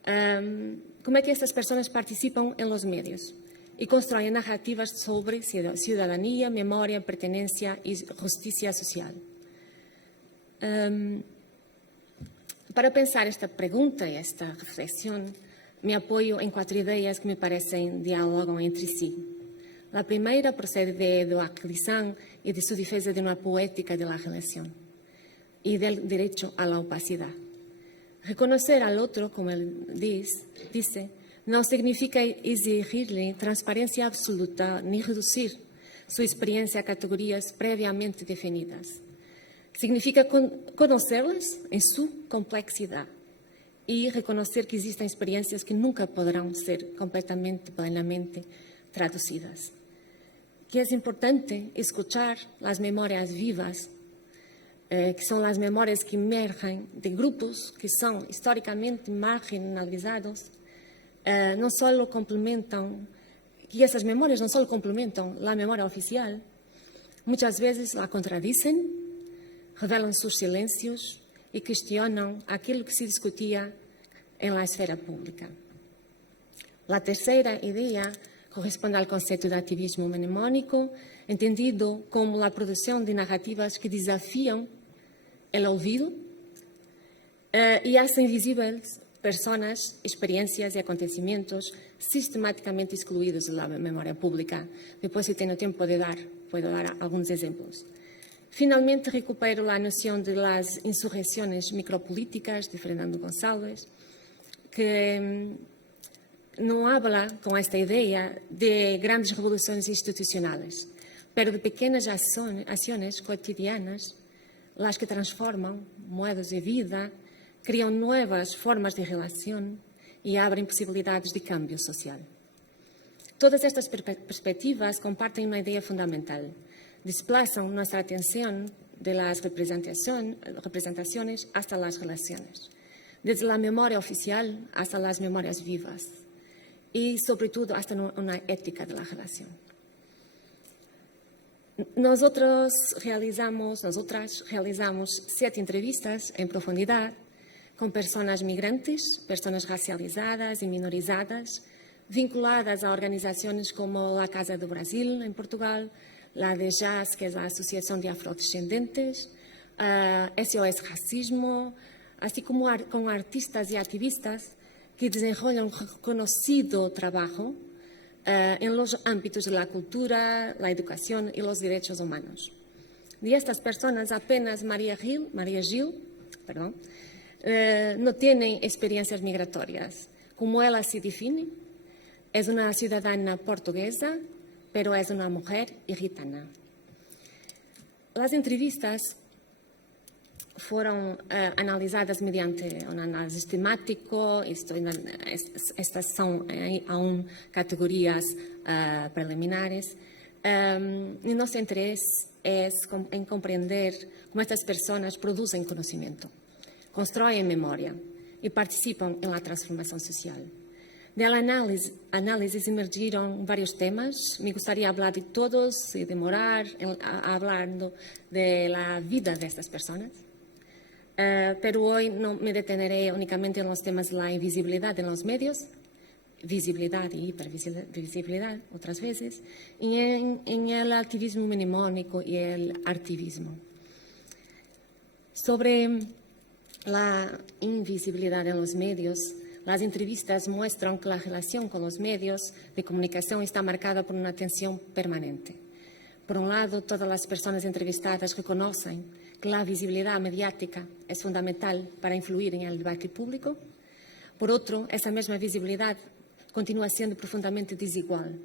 ¿Cómo es que estas personas participan en los medios y construyen narrativas sobre ciudadanía, memoria, pertenencia y justicia social? Para pensar esta pregunta y esta reflexión, me apoyo en 4 ideas que me parecen dialogan entre sí. La primera procede de Édouard Glissant y de su defensa de una poética de la relación y del derecho a la opacidad. Reconocer al otro, como él dice, no significa exigirle transparencia absoluta ni reducir su experiencia a categorías previamente definidas. Significa conocerlas en su complejidad y reconocer que existen experiencias que nunca podrán ser completamente, plenamente traducidas. Que es importante escuchar las memorias vivas, que son las memorias que emergen de grupos que son históricamente marginalizados, no solo complementan, que esas memorias no solo complementan la memoria oficial, muchas veces la contradicen, revelan sus silencios y cuestionan aquello que se discutía en la esfera pública. La tercera idea corresponde al concepto de activismo mnemónico, entendido como la producción de narrativas que desafían el olvido y hacen visibles personas, experiencias y acontecimientos sistemáticamente excluidos de la memoria pública. Después, si tengo tiempo de puedo dar algunos ejemplos. Finalmente, recupero la noción de las insurrecciones micropolíticas de Fernando González, que no habla con esta idea de grandes revoluciones institucionales, pero de pequeñas acciones cotidianas, las que transforman modos de vida, crean nuevas formas de relación y abren posibilidades de cambio social. Todas estas perspectivas comparten una idea fundamental. Desplazan nuestra atención de las representaciones hasta las relaciones, desde la memoria oficial hasta las memorias vivas y, sobre todo, hasta una ética de la relación. Nosotras realizamos 7 entrevistas en profundidad con personas migrantes, personas racializadas y minorizadas, vinculadas a organizaciones como la Casa do Brasil, en Portugal, la de JAS, que es la Asociación de Afrodescendentes, SOS Racismo, así como con artistas y activistas que desarrollan un reconocido trabajo en los ámbitos de la cultura, la educación y los derechos humanos. De estas personas, apenas María Gil, no tienen experiencias migratorias. Como ella se define, Es una ciudadana portuguesa, pero es una mujer y gitana. Las entrevistas fueron analisadas mediante un análisis temático. Estas son aún categorías preliminares. Y nuestro interés es en comprender cómo estas personas producen conocimiento, construyen memoria y participan en la transformación social. Del análisis emergieron varios temas. Me gustaría hablar de todos y demorar hablando de la vida de estas personas. Pero hoy no me detendré únicamente en los temas de la invisibilidad en los medios, visibilidad y hipervisibilidad otras veces, y en el activismo mnemónico y el artivismo. Sobre la invisibilidad en los medios, las entrevistas muestran que la relación con los medios de comunicación está marcada por una tensión permanente. Por un lado, todas las personas entrevistadas reconocen que la visibilidad mediática es fundamental para influir en el debate público. Por otro, esa misma visibilidad continúa siendo profundamente desigual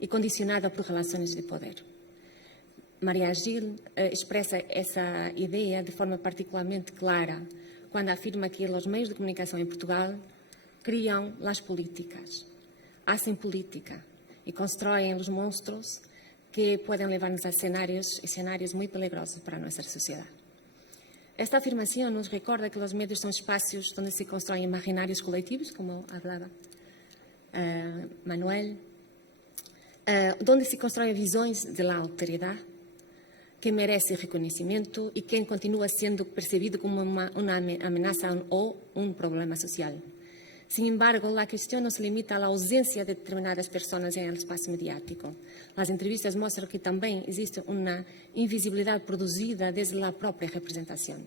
y condicionada por relaciones de poder. Maria Gil expresa esa idea de forma particularmente clara cuando afirma que los medios de comunicación en Portugal criam las políticas, hacen política y construyen los monstruos que pueden llevarnos a escenarios muy peligrosos para nuestra sociedad. Esta afirmación nos recuerda que los medios son espacios donde se construyen imaginarios colectivos, como hablaba Manuel, donde se construyen visiones de la alteridad que merece reconocimiento y que continúa siendo percibido como una amenaza o un problema social. Sin embargo, la cuestión no se limita a la ausencia de determinadas personas en el espacio mediático. Las entrevistas muestran que también existe una invisibilidad producida desde la propia representación.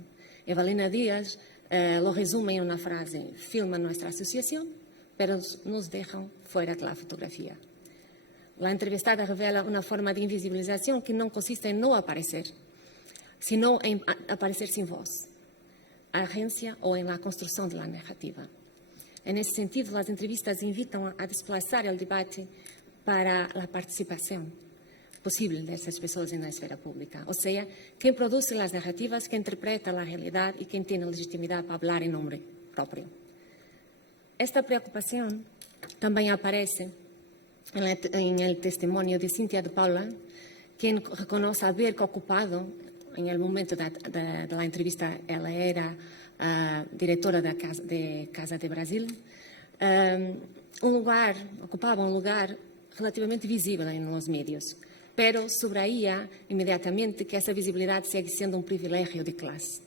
Evalina Díaz lo resume en una frase: filman nuestra asociación, pero nos dejan fuera de la fotografía. La entrevistada revela una forma de invisibilización que no consiste en no aparecer, sino en aparecer sin voz, agencia o en la construcción de la narrativa. En ese sentido, las entrevistas invitan a desplazar el debate para la participación posible de esas personas en la esfera pública. O sea, quien produce las narrativas, quien interpreta la realidad y quien tiene legitimidad para hablar en nombre propio. Esta preocupación también aparece en el testimonio de Cíntia de Paula, quien reconoce haber ocupado, en el momento de la entrevista, ella era directora de Casa de Brasil, ocupaba un lugar relativamente visible en los medios, pero subraya inmediatamente que esa visibilidad sigue siendo un privilegio de clase.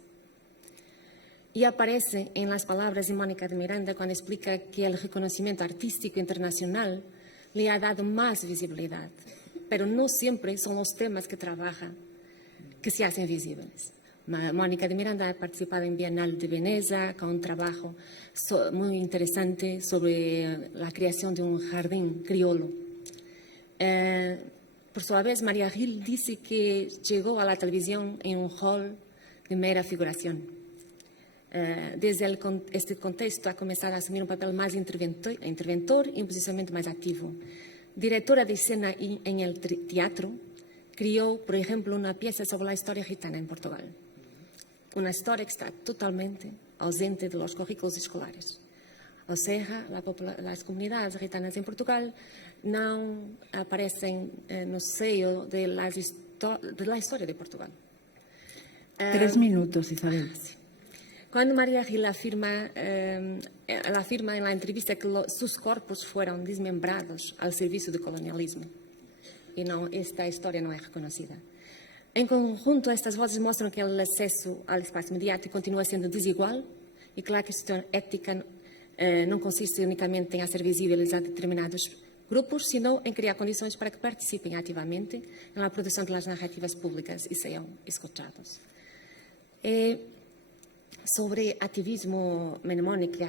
Y aparece en las palabras de Mónica de Miranda cuando explica que el reconocimiento artístico internacional le ha dado más visibilidad, pero no siempre son los temas que trabaja que se hacen visibles. Mónica de Miranda ha participado en Bienal de Veneza con un trabajo muy interesante sobre la creación de un jardín criollo. Por su vez, Maria Gil dice que llegó a la televisión en un hall de mera figuración. Desde este contexto ha comenzado a asumir un papel más interventor y un posicionamiento más activo. Directora de escena en el teatro, creó, por ejemplo, una pieza sobre la historia gitana en Portugal. Una historia que está totalmente ausente de los currículos escolares. O sea, las comunidades gitanas en Portugal no aparecen no sello de la historia de Portugal. 3 minutos, Isabel. Sí. Cuando Maria Gil afirma en la entrevista que sus cuerpos fueron desmembrados al servicio del colonialismo, y esta historia no es reconocida. En conjunto, estas voces muestran que el acceso al espacio mediático continúa siendo desigual y que la cuestión ética no consiste únicamente en hacer visibles a determinados grupos, sino en crear condiciones para que participen activamente en la producción de las narrativas públicas y sean escuchados. Sobre activismo mnemónico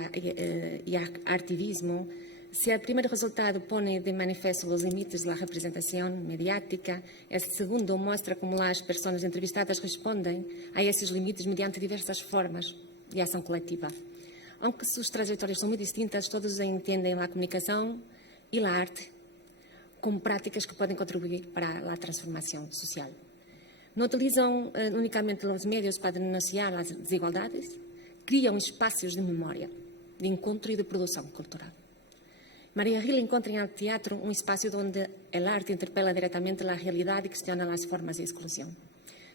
y artivismo, si el primer resultado pone de manifiesto los límites de la representación mediática, el segundo muestra cómo las personas entrevistadas responden a esos límites mediante diversas formas de acción colectiva. Aunque sus trayectorias son muy distintas, todos entienden la comunicación y la arte como prácticas que pueden contribuir para la transformación social. No utilizan únicamente los medios para denunciar las desigualdades, crean espacios de memoria, de encontro y de producción cultural. María Gil encuentra en el teatro un espacio donde el arte interpela directamente la realidad y cuestiona las formas de exclusión.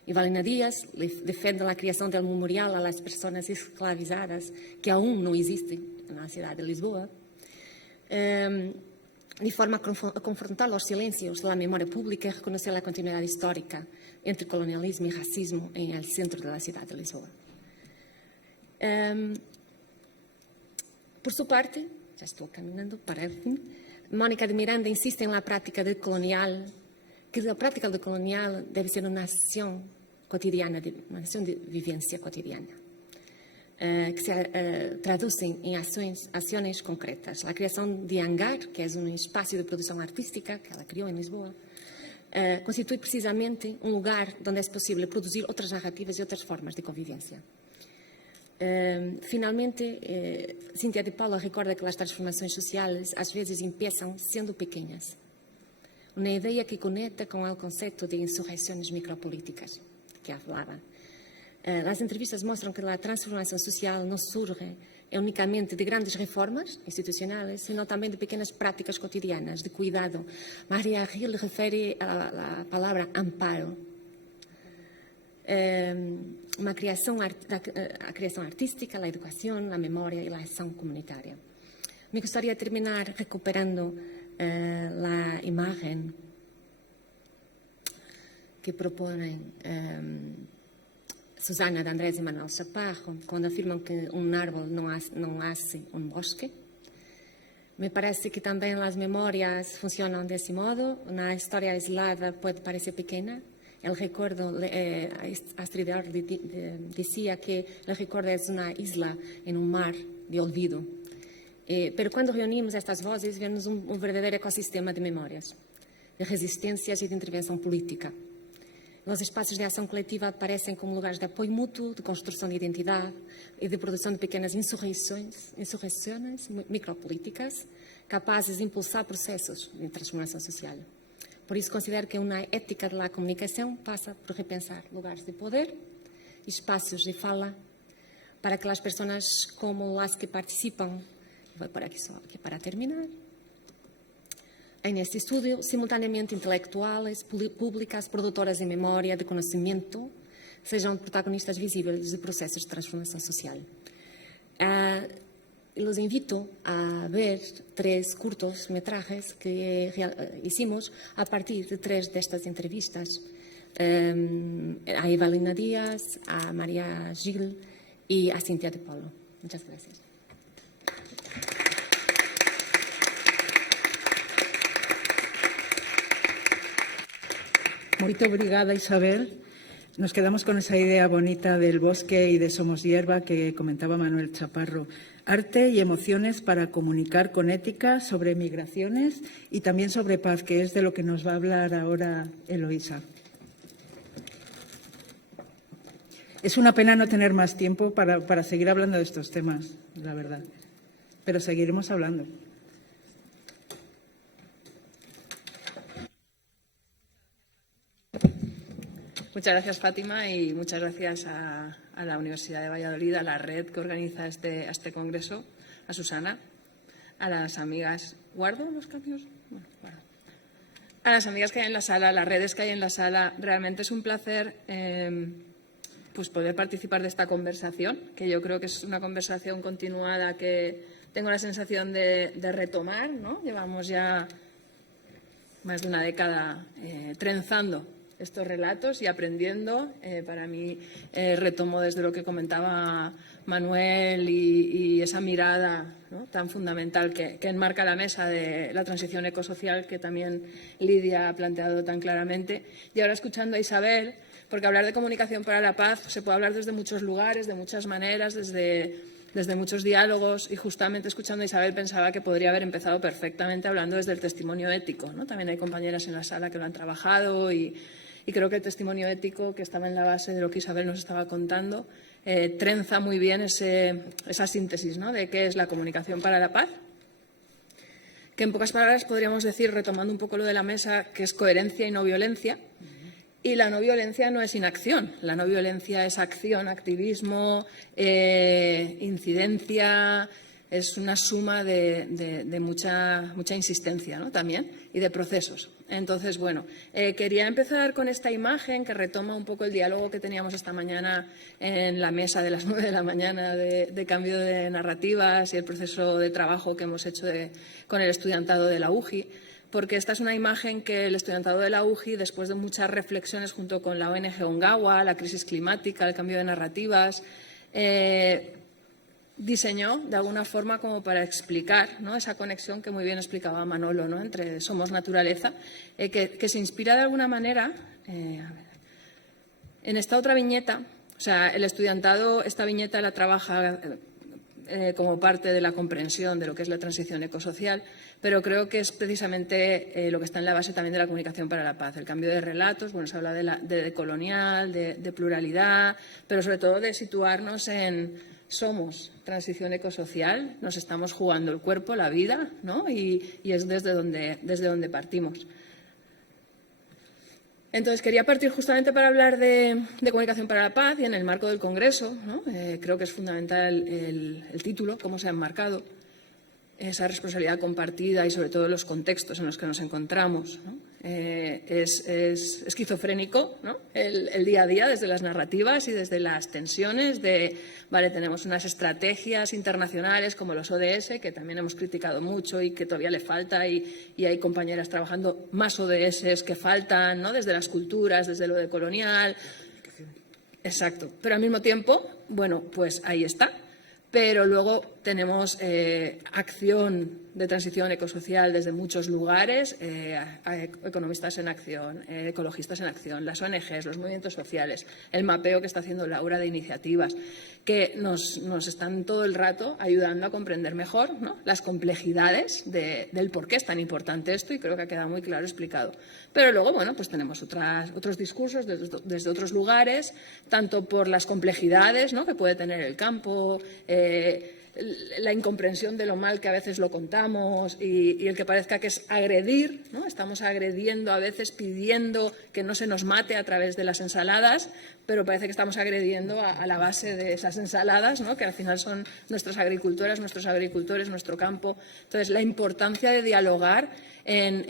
Y Valena Díaz defiende la creación del memorial a las personas esclavizadas, que aún no existen en la ciudad de Lisboa, de forma a confrontar los silencios de la memoria pública y reconocer la continuidad histórica entre colonialismo y racismo en el centro de la ciudad de Lisboa. Por su parte, ya estoy caminando para el fin, Mónica de Miranda insiste en la práctica del colonial, que la práctica del colonial debe ser una acción cotidiana, una acción de vivencia cotidiana, que se traducen en acciones concretas. La creación de Hangar, que es un espacio de producción artística que ella creó en Lisboa, constituye precisamente un lugar donde es posible producir otras narrativas y otras formas de convivencia. Finalmente, Cíntia de Paula recorda que las transformaciones sociales às vezes empiezan siendo pequeñas. Una idea que conecta con el concepto de insurrecciones micropolíticas que hablaba. Las entrevistas muestran que la transformación social no surge únicamente de grandes reformas institucionales, sino también de pequeñas prácticas cotidianas de cuidado. María Gil refiere a la palabra amparo. La creación artística, la educación, la memoria y la acción comunitaria. Me gustaría terminar recuperando la imagen que proponen Susana de Andrés y Manuel Chaparro cuando afirman que un árbol no hace un bosque. Me parece que también las memorias funcionan de ese modo. Una historia aislada puede parecer pequeña. El recuerdo, Astrid Ard decía que el recuerdo es una isla en un mar de olvido. Pero cuando reunimos estas voces, vemos un verdadero ecosistema de memorias, de resistencias y de intervención política. Los espacios de acción colectiva aparecen como lugares de apoyo mutuo, de construcción de identidad y de producción de pequeñas insurrecciones micropolíticas capaces de impulsar procesos de transformación social. Por eso considero que una ética de la comunicación pasa por repensar lugares de poder, espacios de fala, para que las personas como las que participan, voy por aquí solo para terminar, en este estudio, simultaneamente intelectuales, públicas, produtoras de memoria, de conocimiento, sejam protagonistas visibles de procesos de transformación social. Los invito a ver 3 cortometrajes que hicimos a partir de 3 de estas entrevistas. A Evalina Díaz, a María Gil y a Cíntia de Paula. Muchas gracias. Muito obrigada, Isabel. Nos quedamos con esa idea bonita del bosque y de Somos Hierba que comentaba Manuel Chaparro. Arte y emociones para comunicar con ética sobre migraciones y también sobre paz, que es de lo que nos va a hablar ahora Eloísa. Es una pena no tener más tiempo para seguir hablando de estos temas, la verdad, pero seguiremos hablando. Muchas gracias, Fátima, y muchas gracias a la Universidad de Valladolid, a la red que organiza este congreso, a Susana, a las amigas. ¿Guardo los cambios? Bueno, guardo. A las amigas que hay en la sala, a las redes que hay en la sala. Realmente es un placer pues poder participar de esta conversación, que yo creo que es una conversación continuada que tengo la sensación de retomar, ¿no? Llevamos ya más de una década trenzando estos relatos y aprendiendo. Para mí retomo desde lo que comentaba Manuel y esa mirada, ¿no?, tan fundamental que enmarca la mesa de la transición ecosocial que también Lidia ha planteado tan claramente. Y ahora escuchando a Isabel, porque hablar de comunicación para la paz se puede hablar desde muchos lugares, de muchas maneras, desde muchos diálogos, y justamente escuchando a Isabel pensaba que podría haber empezado perfectamente hablando desde el testimonio ético, ¿no? También hay compañeras en la sala que lo han trabajado y creo que el testimonio ético, que estaba en la base de lo que Isabel nos estaba contando, trenza muy bien esa síntesis, ¿no?, de qué es la comunicación para la paz. que en pocas palabras podríamos decir, retomando un poco lo de la mesa, que es coherencia y no violencia. Y la no violencia no es inacción, la no violencia es acción, activismo, incidencia, es una suma de mucha insistencia, ¿no? También, y de procesos. Entonces, bueno, quería empezar con esta imagen que retoma un poco el diálogo que teníamos esta mañana en la mesa de las 9 de la mañana de cambio de narrativas y el proceso de trabajo que hemos hecho con el estudiantado de la UGI, porque esta es una imagen que el estudiantado de la UGI, después de muchas reflexiones junto con la ONG Ongawa, la crisis climática, el cambio de narrativas, diseñó de alguna forma como para explicar, ¿no?, esa conexión que muy bien explicaba Manolo, ¿no?, entre Somos Naturaleza, que se inspira de alguna manera en esta otra viñeta. O sea, el estudiantado, esta viñeta la trabaja como parte de la comprensión de lo que es la transición ecosocial, pero creo que es precisamente lo que está en la base también de la comunicación para la paz, el cambio de relatos. Bueno, se habla de colonial, de pluralidad, pero sobre todo de situarnos en somos transición ecosocial, nos estamos jugando el cuerpo, la vida, ¿no? Y es desde donde partimos. Entonces, quería partir justamente para hablar de comunicación para la paz y en el marco del Congreso, ¿no? Creo que es fundamental el título, cómo se ha enmarcado esa responsabilidad compartida y sobre todo los contextos en los que nos encontramos, ¿no? Es esquizofrénico, ¿no?, el día a día desde las narrativas y desde las tensiones vale, tenemos unas estrategias internacionales como los ODS, que también hemos criticado mucho y que todavía le falta, y hay compañeras trabajando más ODS que faltan, ¿no?, desde las culturas, desde lo decolonial. Exacto. Pero al mismo tiempo, bueno, pues ahí está. Pero luego tenemos acción de transición ecosocial desde muchos lugares, economistas en acción, ecologistas en acción, las ONGs, los movimientos sociales, el mapeo que está haciendo Laura de iniciativas, que nos están todo el rato ayudando a comprender mejor, ¿no?, las complejidades del por qué es tan importante esto, y creo que ha quedado muy claro explicado. Pero luego, bueno, pues tenemos otros discursos desde otros lugares, tanto por las complejidades, ¿no?, que puede tener el campo, la incomprensión de lo mal que a veces lo contamos y el que parezca que es agredir, ¿no? Estamos agrediendo a veces pidiendo que no se nos mate a través de las ensaladas, pero parece que estamos agrediendo a la base de esas ensaladas, ¿no?, que al final son nuestras agricultoras, nuestros agricultores, nuestro campo. Entonces, la importancia de dialogar en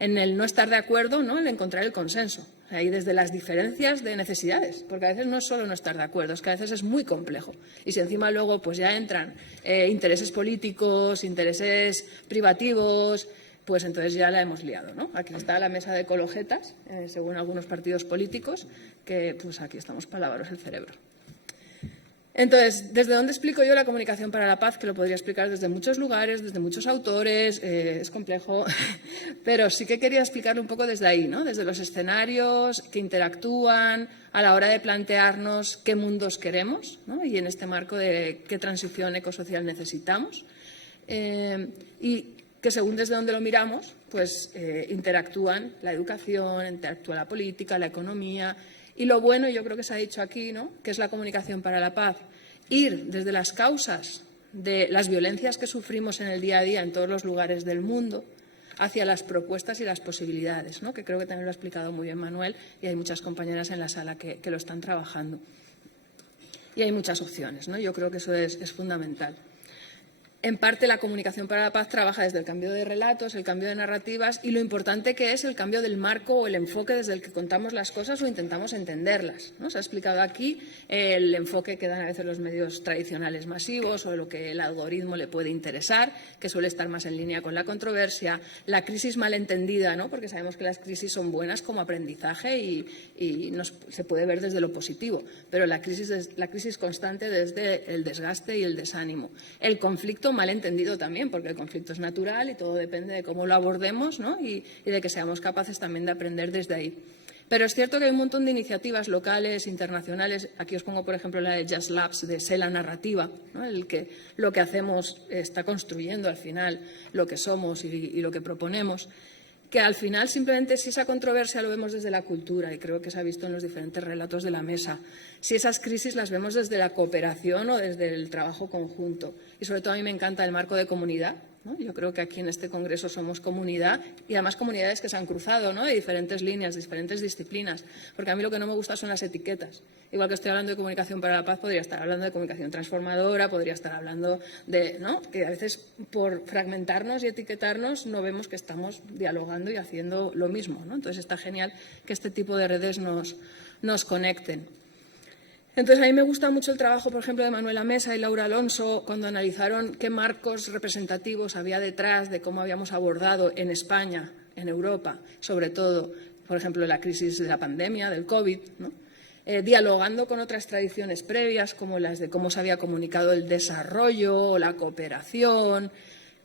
el no estar de acuerdo, ¿no?, en encontrar el consenso. Y desde las diferencias de necesidades, porque a veces no es solo no estar de acuerdo, es que a veces es muy complejo. Y si encima luego pues ya entran intereses políticos, intereses privativos, pues entonces ya la hemos liado, ¿no? Aquí está la mesa de ecologetas, según algunos partidos políticos, que pues aquí estamos para lavaros el cerebro. Entonces, ¿desde dónde explico yo la comunicación para la paz? Que lo podría explicar desde muchos lugares, desde muchos autores, es complejo, pero sí que quería explicarlo un poco desde ahí, ¿no? Desde los escenarios que interactúan a la hora de plantearnos qué mundos queremos, ¿no?, y en este marco de qué transición ecosocial necesitamos, y que según desde donde lo miramos, pues interactúan la educación, interactúa la política, la economía. Y lo bueno, y yo creo que se ha dicho aquí, ¿no?, que es la comunicación para la paz, ir desde las causas de las violencias que sufrimos en el día a día en todos los lugares del mundo hacia las propuestas y las posibilidades, ¿no?, que creo que también lo ha explicado muy bien Manuel, y hay muchas compañeras en la sala que lo están trabajando. Y hay muchas opciones, ¿no? Yo creo que eso es fundamental. En parte, la comunicación para la paz trabaja desde el cambio de relatos, el cambio de narrativas y lo importante que es el cambio del marco o el enfoque desde el que contamos las cosas o intentamos entenderlas, ¿no? Se ha explicado aquí el enfoque que dan a veces los medios tradicionales masivos o lo que el algoritmo le puede interesar, que suele estar más en línea con la controversia, la crisis malentendida, ¿no?, porque sabemos que las crisis son buenas como aprendizaje y se puede ver desde lo positivo, pero la crisis constante desde el desgaste y el desánimo. El conflicto mal entendido también, porque el conflicto es natural y todo depende de cómo lo abordemos, ¿no?, y de que seamos capaces también de aprender desde ahí. Pero es cierto que hay un montón de iniciativas locales, internacionales. Aquí os pongo, por ejemplo, la de Just Labs, de Sé la Narrativa, ¿no?, el que lo que hacemos está construyendo al final lo que somos y lo que proponemos, que al final simplemente si esa controversia lo vemos desde la cultura, y creo que se ha visto en los diferentes relatos de la mesa, si esas crisis las vemos desde la cooperación o desde el trabajo conjunto. Y sobre todo a mí me encanta el marco de comunidad, ¿no? Yo creo que aquí en este congreso somos comunidad y además comunidades que se han cruzado, ¿no? De diferentes líneas, de diferentes disciplinas, porque a mí lo que no me gusta son las etiquetas. Igual que estoy hablando de comunicación para la paz, podría estar hablando de comunicación transformadora, podría estar hablando de, ¿no? Que a veces por fragmentarnos y etiquetarnos no vemos que estamos dialogando y haciendo lo mismo, ¿no? Entonces está genial que este tipo de redes nos conecten. Entonces, a mí me gusta mucho el trabajo, por ejemplo, de Manuela Mesa y Laura Alonso, cuando analizaron qué marcos representativos había detrás de cómo habíamos abordado en España, en Europa, sobre todo, por ejemplo, la crisis de la pandemia, del COVID, ¿no? Dialogando con otras tradiciones previas, como las de cómo se había comunicado el desarrollo, la cooperación,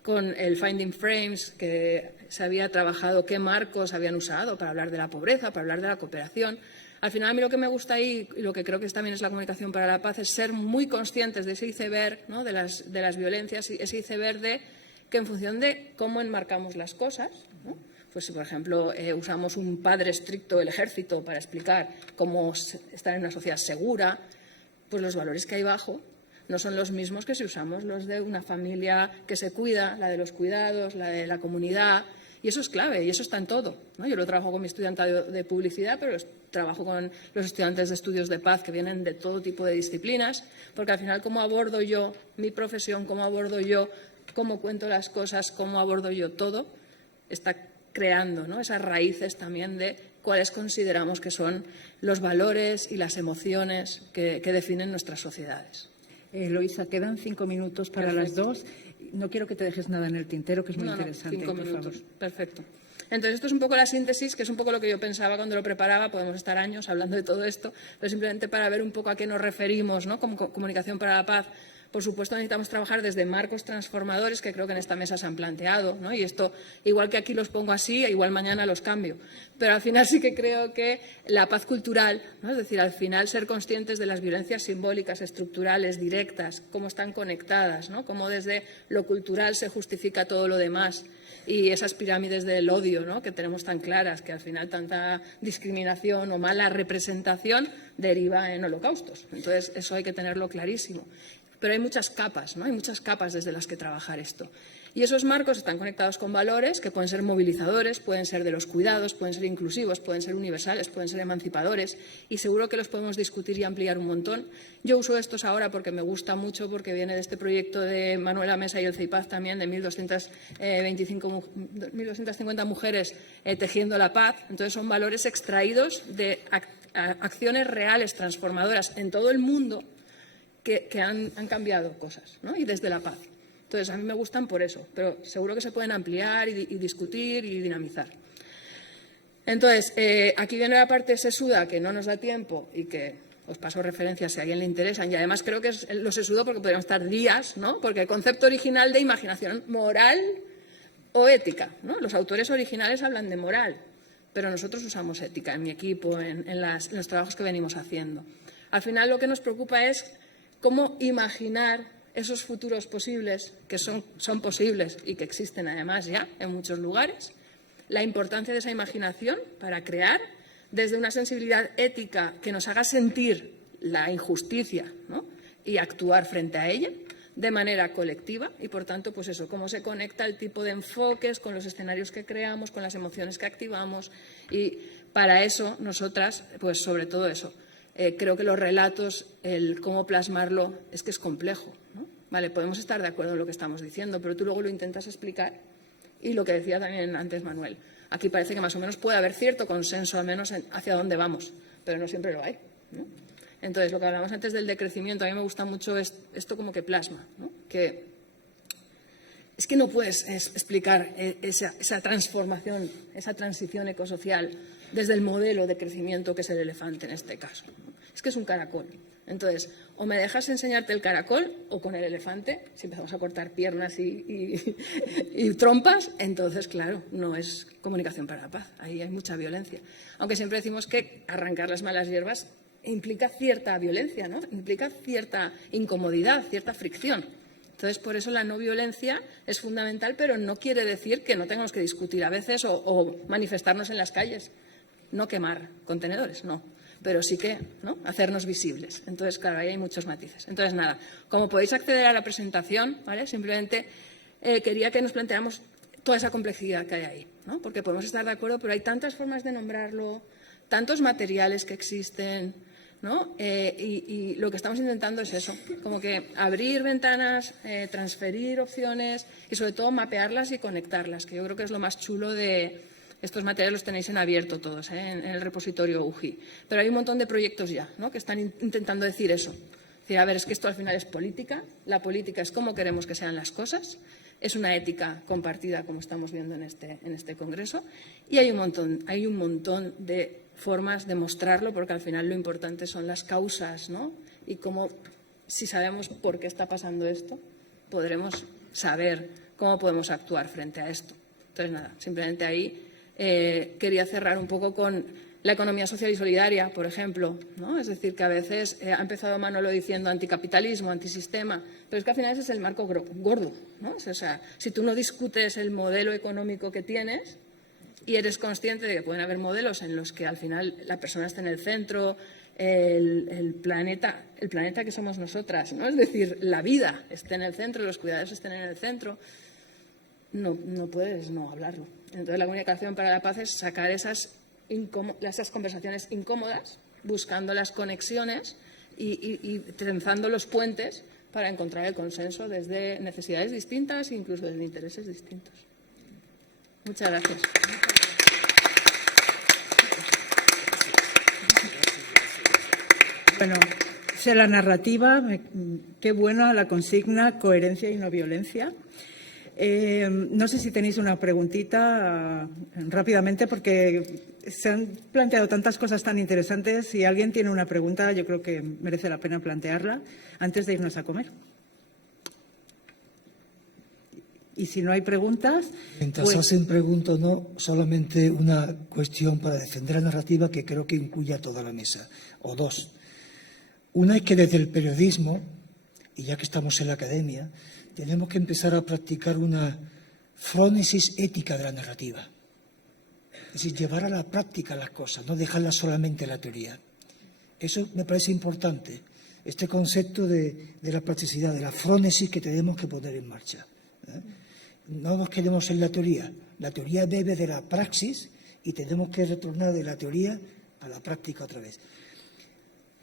con el Finding Frames, que se había trabajado qué marcos habían usado para hablar de la pobreza, para hablar de la cooperación. Al final, a mí lo que me gusta ahí, y lo que creo que también es la comunicación para la paz, es ser muy conscientes de ese iceberg, ¿no? de las violencias, ese iceberg de que en función de cómo enmarcamos las cosas, ¿no? Pues si, por ejemplo, usamos un padre estricto del ejército para explicar cómo estar en una sociedad segura, pues los valores que hay bajo no son los mismos que si usamos los de una familia que se cuida, la de los cuidados, la de la comunidad. Y eso es clave, y eso está en todo, ¿no? Yo lo trabajo con mi estudiantado de publicidad, pero trabajo con los estudiantes de estudios de paz que vienen de todo tipo de disciplinas, porque al final cómo abordo yo mi profesión, cómo abordo yo, cómo cuento las cosas, cómo abordo yo todo, está creando, ¿no? Esas raíces también de cuáles consideramos que son los valores y las emociones que definen nuestras sociedades. Eloísa, quedan 5 minutos para Perfecto. las 2. No quiero que te dejes nada en el tintero, que es muy interesante. 5 por minutos. favor. Perfecto. Entonces, esto es un poco la síntesis, que es un poco lo que yo pensaba cuando lo preparaba. Podemos estar años hablando de todo esto, pero simplemente para ver un poco a qué nos referimos, ¿no? Como comunicación para la paz. Por supuesto, necesitamos trabajar desde marcos transformadores que creo que en esta mesa se han planteado, ¿no? Y esto, igual que aquí los pongo así, igual mañana los cambio. Pero al final sí que creo que la paz cultural, ¿no? Es decir, al final ser conscientes de las violencias simbólicas, estructurales, directas, cómo están conectadas, ¿no? Cómo desde lo cultural se justifica todo lo demás. Y esas pirámides del odio, ¿no? Que tenemos tan claras, que al final tanta discriminación o mala representación deriva en holocaustos. Entonces, eso hay que tenerlo clarísimo. Pero hay muchas capas, ¿no? Hay muchas capas desde las que trabajar esto. Y esos marcos están conectados con valores que pueden ser movilizadores, pueden ser de los cuidados, pueden ser inclusivos, pueden ser universales, pueden ser emancipadores, y seguro que los podemos discutir y ampliar un montón. Yo uso estos ahora porque me gusta mucho, porque viene de este proyecto de Manuela Mesa y el CEIPAZ también, de 1.250 mujeres tejiendo la paz. Entonces, son valores extraídos de acciones reales, transformadoras en todo el mundo, que han cambiado cosas, ¿no? Y desde la paz. Entonces, a mí me gustan por eso, pero seguro que se pueden ampliar y discutir y dinamizar. Entonces, aquí viene la parte sesuda, que no nos da tiempo y que os paso referencias si a alguien le interesan. Y además creo que es lo sesudo porque podríamos estar días, ¿no? Porque el concepto original de imaginación moral o ética, ¿no? Los autores originales hablan de moral, pero nosotros usamos ética en mi equipo, en los trabajos que venimos haciendo. Al final, lo que nos preocupa es cómo imaginar esos futuros posibles, que son posibles y que existen además ya en muchos lugares, la importancia de esa imaginación para crear desde una sensibilidad ética que nos haga sentir la injusticia, ¿no? Y actuar frente a ella de manera colectiva y, por tanto, pues eso, cómo se conecta el tipo de enfoques con los escenarios que creamos, con las emociones que activamos, y para eso nosotras, pues sobre todo eso, creo que los relatos, el cómo plasmarlo, es que es complejo, ¿no? Vale, podemos estar de acuerdo en lo que estamos diciendo, pero tú luego lo intentas explicar. Y lo que decía también antes Manuel, aquí parece que más o menos puede haber cierto consenso, al menos hacia dónde vamos, pero no siempre lo hay, ¿no? Entonces, lo que hablamos antes del decrecimiento, a mí me gusta mucho esto como que plasma, ¿no? Que es que no puedes explicar esa transformación, esa transición ecosocial desde el modelo de crecimiento que es el elefante en este caso, ¿no? Es que es un caracol. Entonces, o me dejas enseñarte el caracol o con el elefante, si empezamos a cortar piernas y trompas, entonces, claro, no es comunicación para la paz. Ahí hay mucha violencia. Aunque siempre decimos que arrancar las malas hierbas implica cierta violencia, ¿no? Implica cierta incomodidad, cierta fricción. Entonces, por eso la no violencia es fundamental, pero no quiere decir que no tengamos que discutir a veces o manifestarnos en las calles. No quemar contenedores, no. Pero sí que, ¿no?, hacernos visibles. Entonces, claro, ahí hay muchos matices. Entonces, nada, como podéis acceder a la presentación, ¿vale? Simplemente quería que nos planteáramos toda esa complejidad que hay ahí, ¿no? Porque podemos estar de acuerdo, pero hay tantas formas de nombrarlo, tantos materiales que existen, ¿no? Y lo que estamos intentando es eso, como que abrir ventanas, transferir opciones y sobre todo mapearlas y conectarlas, que yo creo que es lo más chulo de estos materiales. Los tenéis en abierto todos, en el repositorio UGI. Pero hay un montón de proyectos ya, ¿no? Que están intentando decir eso. Decir, a ver, es que esto al final es política, la política es cómo queremos que sean las cosas, es una ética compartida como estamos viendo en este congreso, y hay un montón de formas de mostrarlo, porque al final lo importante son las causas, ¿no? Y cómo, si sabemos por qué está pasando esto, podremos saber cómo podemos actuar frente a esto. Entonces, nada, simplemente ahí quería cerrar un poco con la economía social y solidaria, por ejemplo, ¿no? Es decir, que a veces ha empezado Manolo diciendo anticapitalismo, antisistema, pero es que al final ese es el marco gordo, ¿no? O sea, si tú no discutes el modelo económico que tienes y eres consciente de que pueden haber modelos en los que al final la persona está en el centro, el planeta que somos nosotras, ¿no? Es decir, la vida esté en el centro, los cuidados estén en el centro, no puedes no hablarlo. Entonces, la comunicación para la paz es sacar esas conversaciones incómodas, buscando las conexiones y trenzando los puentes para encontrar el consenso desde necesidades distintas e incluso desde intereses distintos. Muchas gracias. Bueno, sé la narrativa, qué buena la consigna, coherencia y no violencia. No sé si tenéis una preguntita rápidamente, porque se han planteado tantas cosas tan interesantes. Si alguien tiene una pregunta, yo creo que merece la pena plantearla antes de irnos a comer. Y si no hay preguntas… Mientras hacen preguntas, no, solamente una cuestión para defender la narrativa que creo que incluye a toda la mesa, o dos. Una es que desde el periodismo, y ya que estamos en la academia, tenemos que empezar a practicar una frónesis ética de la narrativa. Es decir, llevar a la práctica las cosas, no dejarlas solamente en la teoría. Eso me parece importante, este concepto de la practicidad, de la frónesis que tenemos que poner en marcha. No nos quedemos en la teoría bebe de la praxis y tenemos que retornar de la teoría a la práctica otra vez.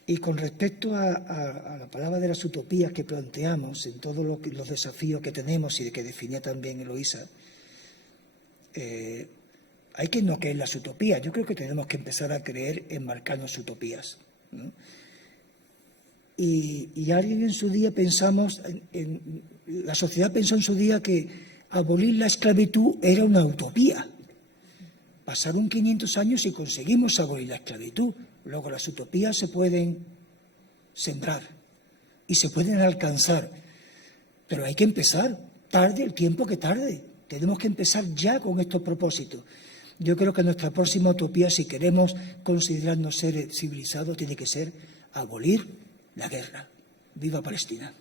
Y con respecto a la palabra de las utopías que planteamos en todos los desafíos que tenemos y de que definía también Eloísa, hay que no creer las utopías. Yo creo que tenemos que empezar a creer en marcarnos utopías, ¿no? Y alguien en su día la sociedad pensó en su día que abolir la esclavitud era una utopía. Pasaron 500 años y conseguimos abolir la esclavitud. Luego las utopías se pueden sembrar y se pueden alcanzar, pero hay que empezar, tarde el tiempo que tarde. Tenemos que empezar ya con estos propósitos. Yo creo que nuestra próxima utopía, si queremos considerarnos seres civilizados, tiene que ser abolir la guerra. ¡Viva Palestina!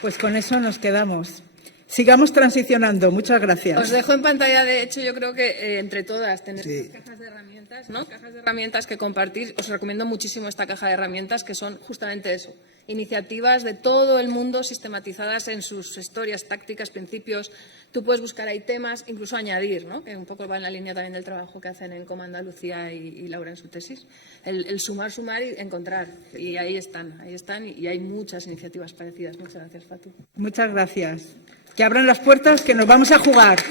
Pues con eso nos quedamos. Sigamos transicionando. Muchas gracias. Os dejo en pantalla, de hecho, yo creo que entre todas tener cajas de herramientas, ¿no? Cajas de herramientas que compartir. Os recomiendo muchísimo esta caja de herramientas, que son justamente eso. Iniciativas de todo el mundo sistematizadas en sus historias, tácticas, principios. Tú puedes buscar ahí temas, incluso añadir, ¿no? Que un poco va en la línea también del trabajo que hacen en Coma Andalucía y Laura en su tesis. El sumar y encontrar. Y ahí están. Y hay muchas iniciativas parecidas. Muchas gracias, Fatu. Muchas gracias. Que abran las puertas, que nos vamos a jugar.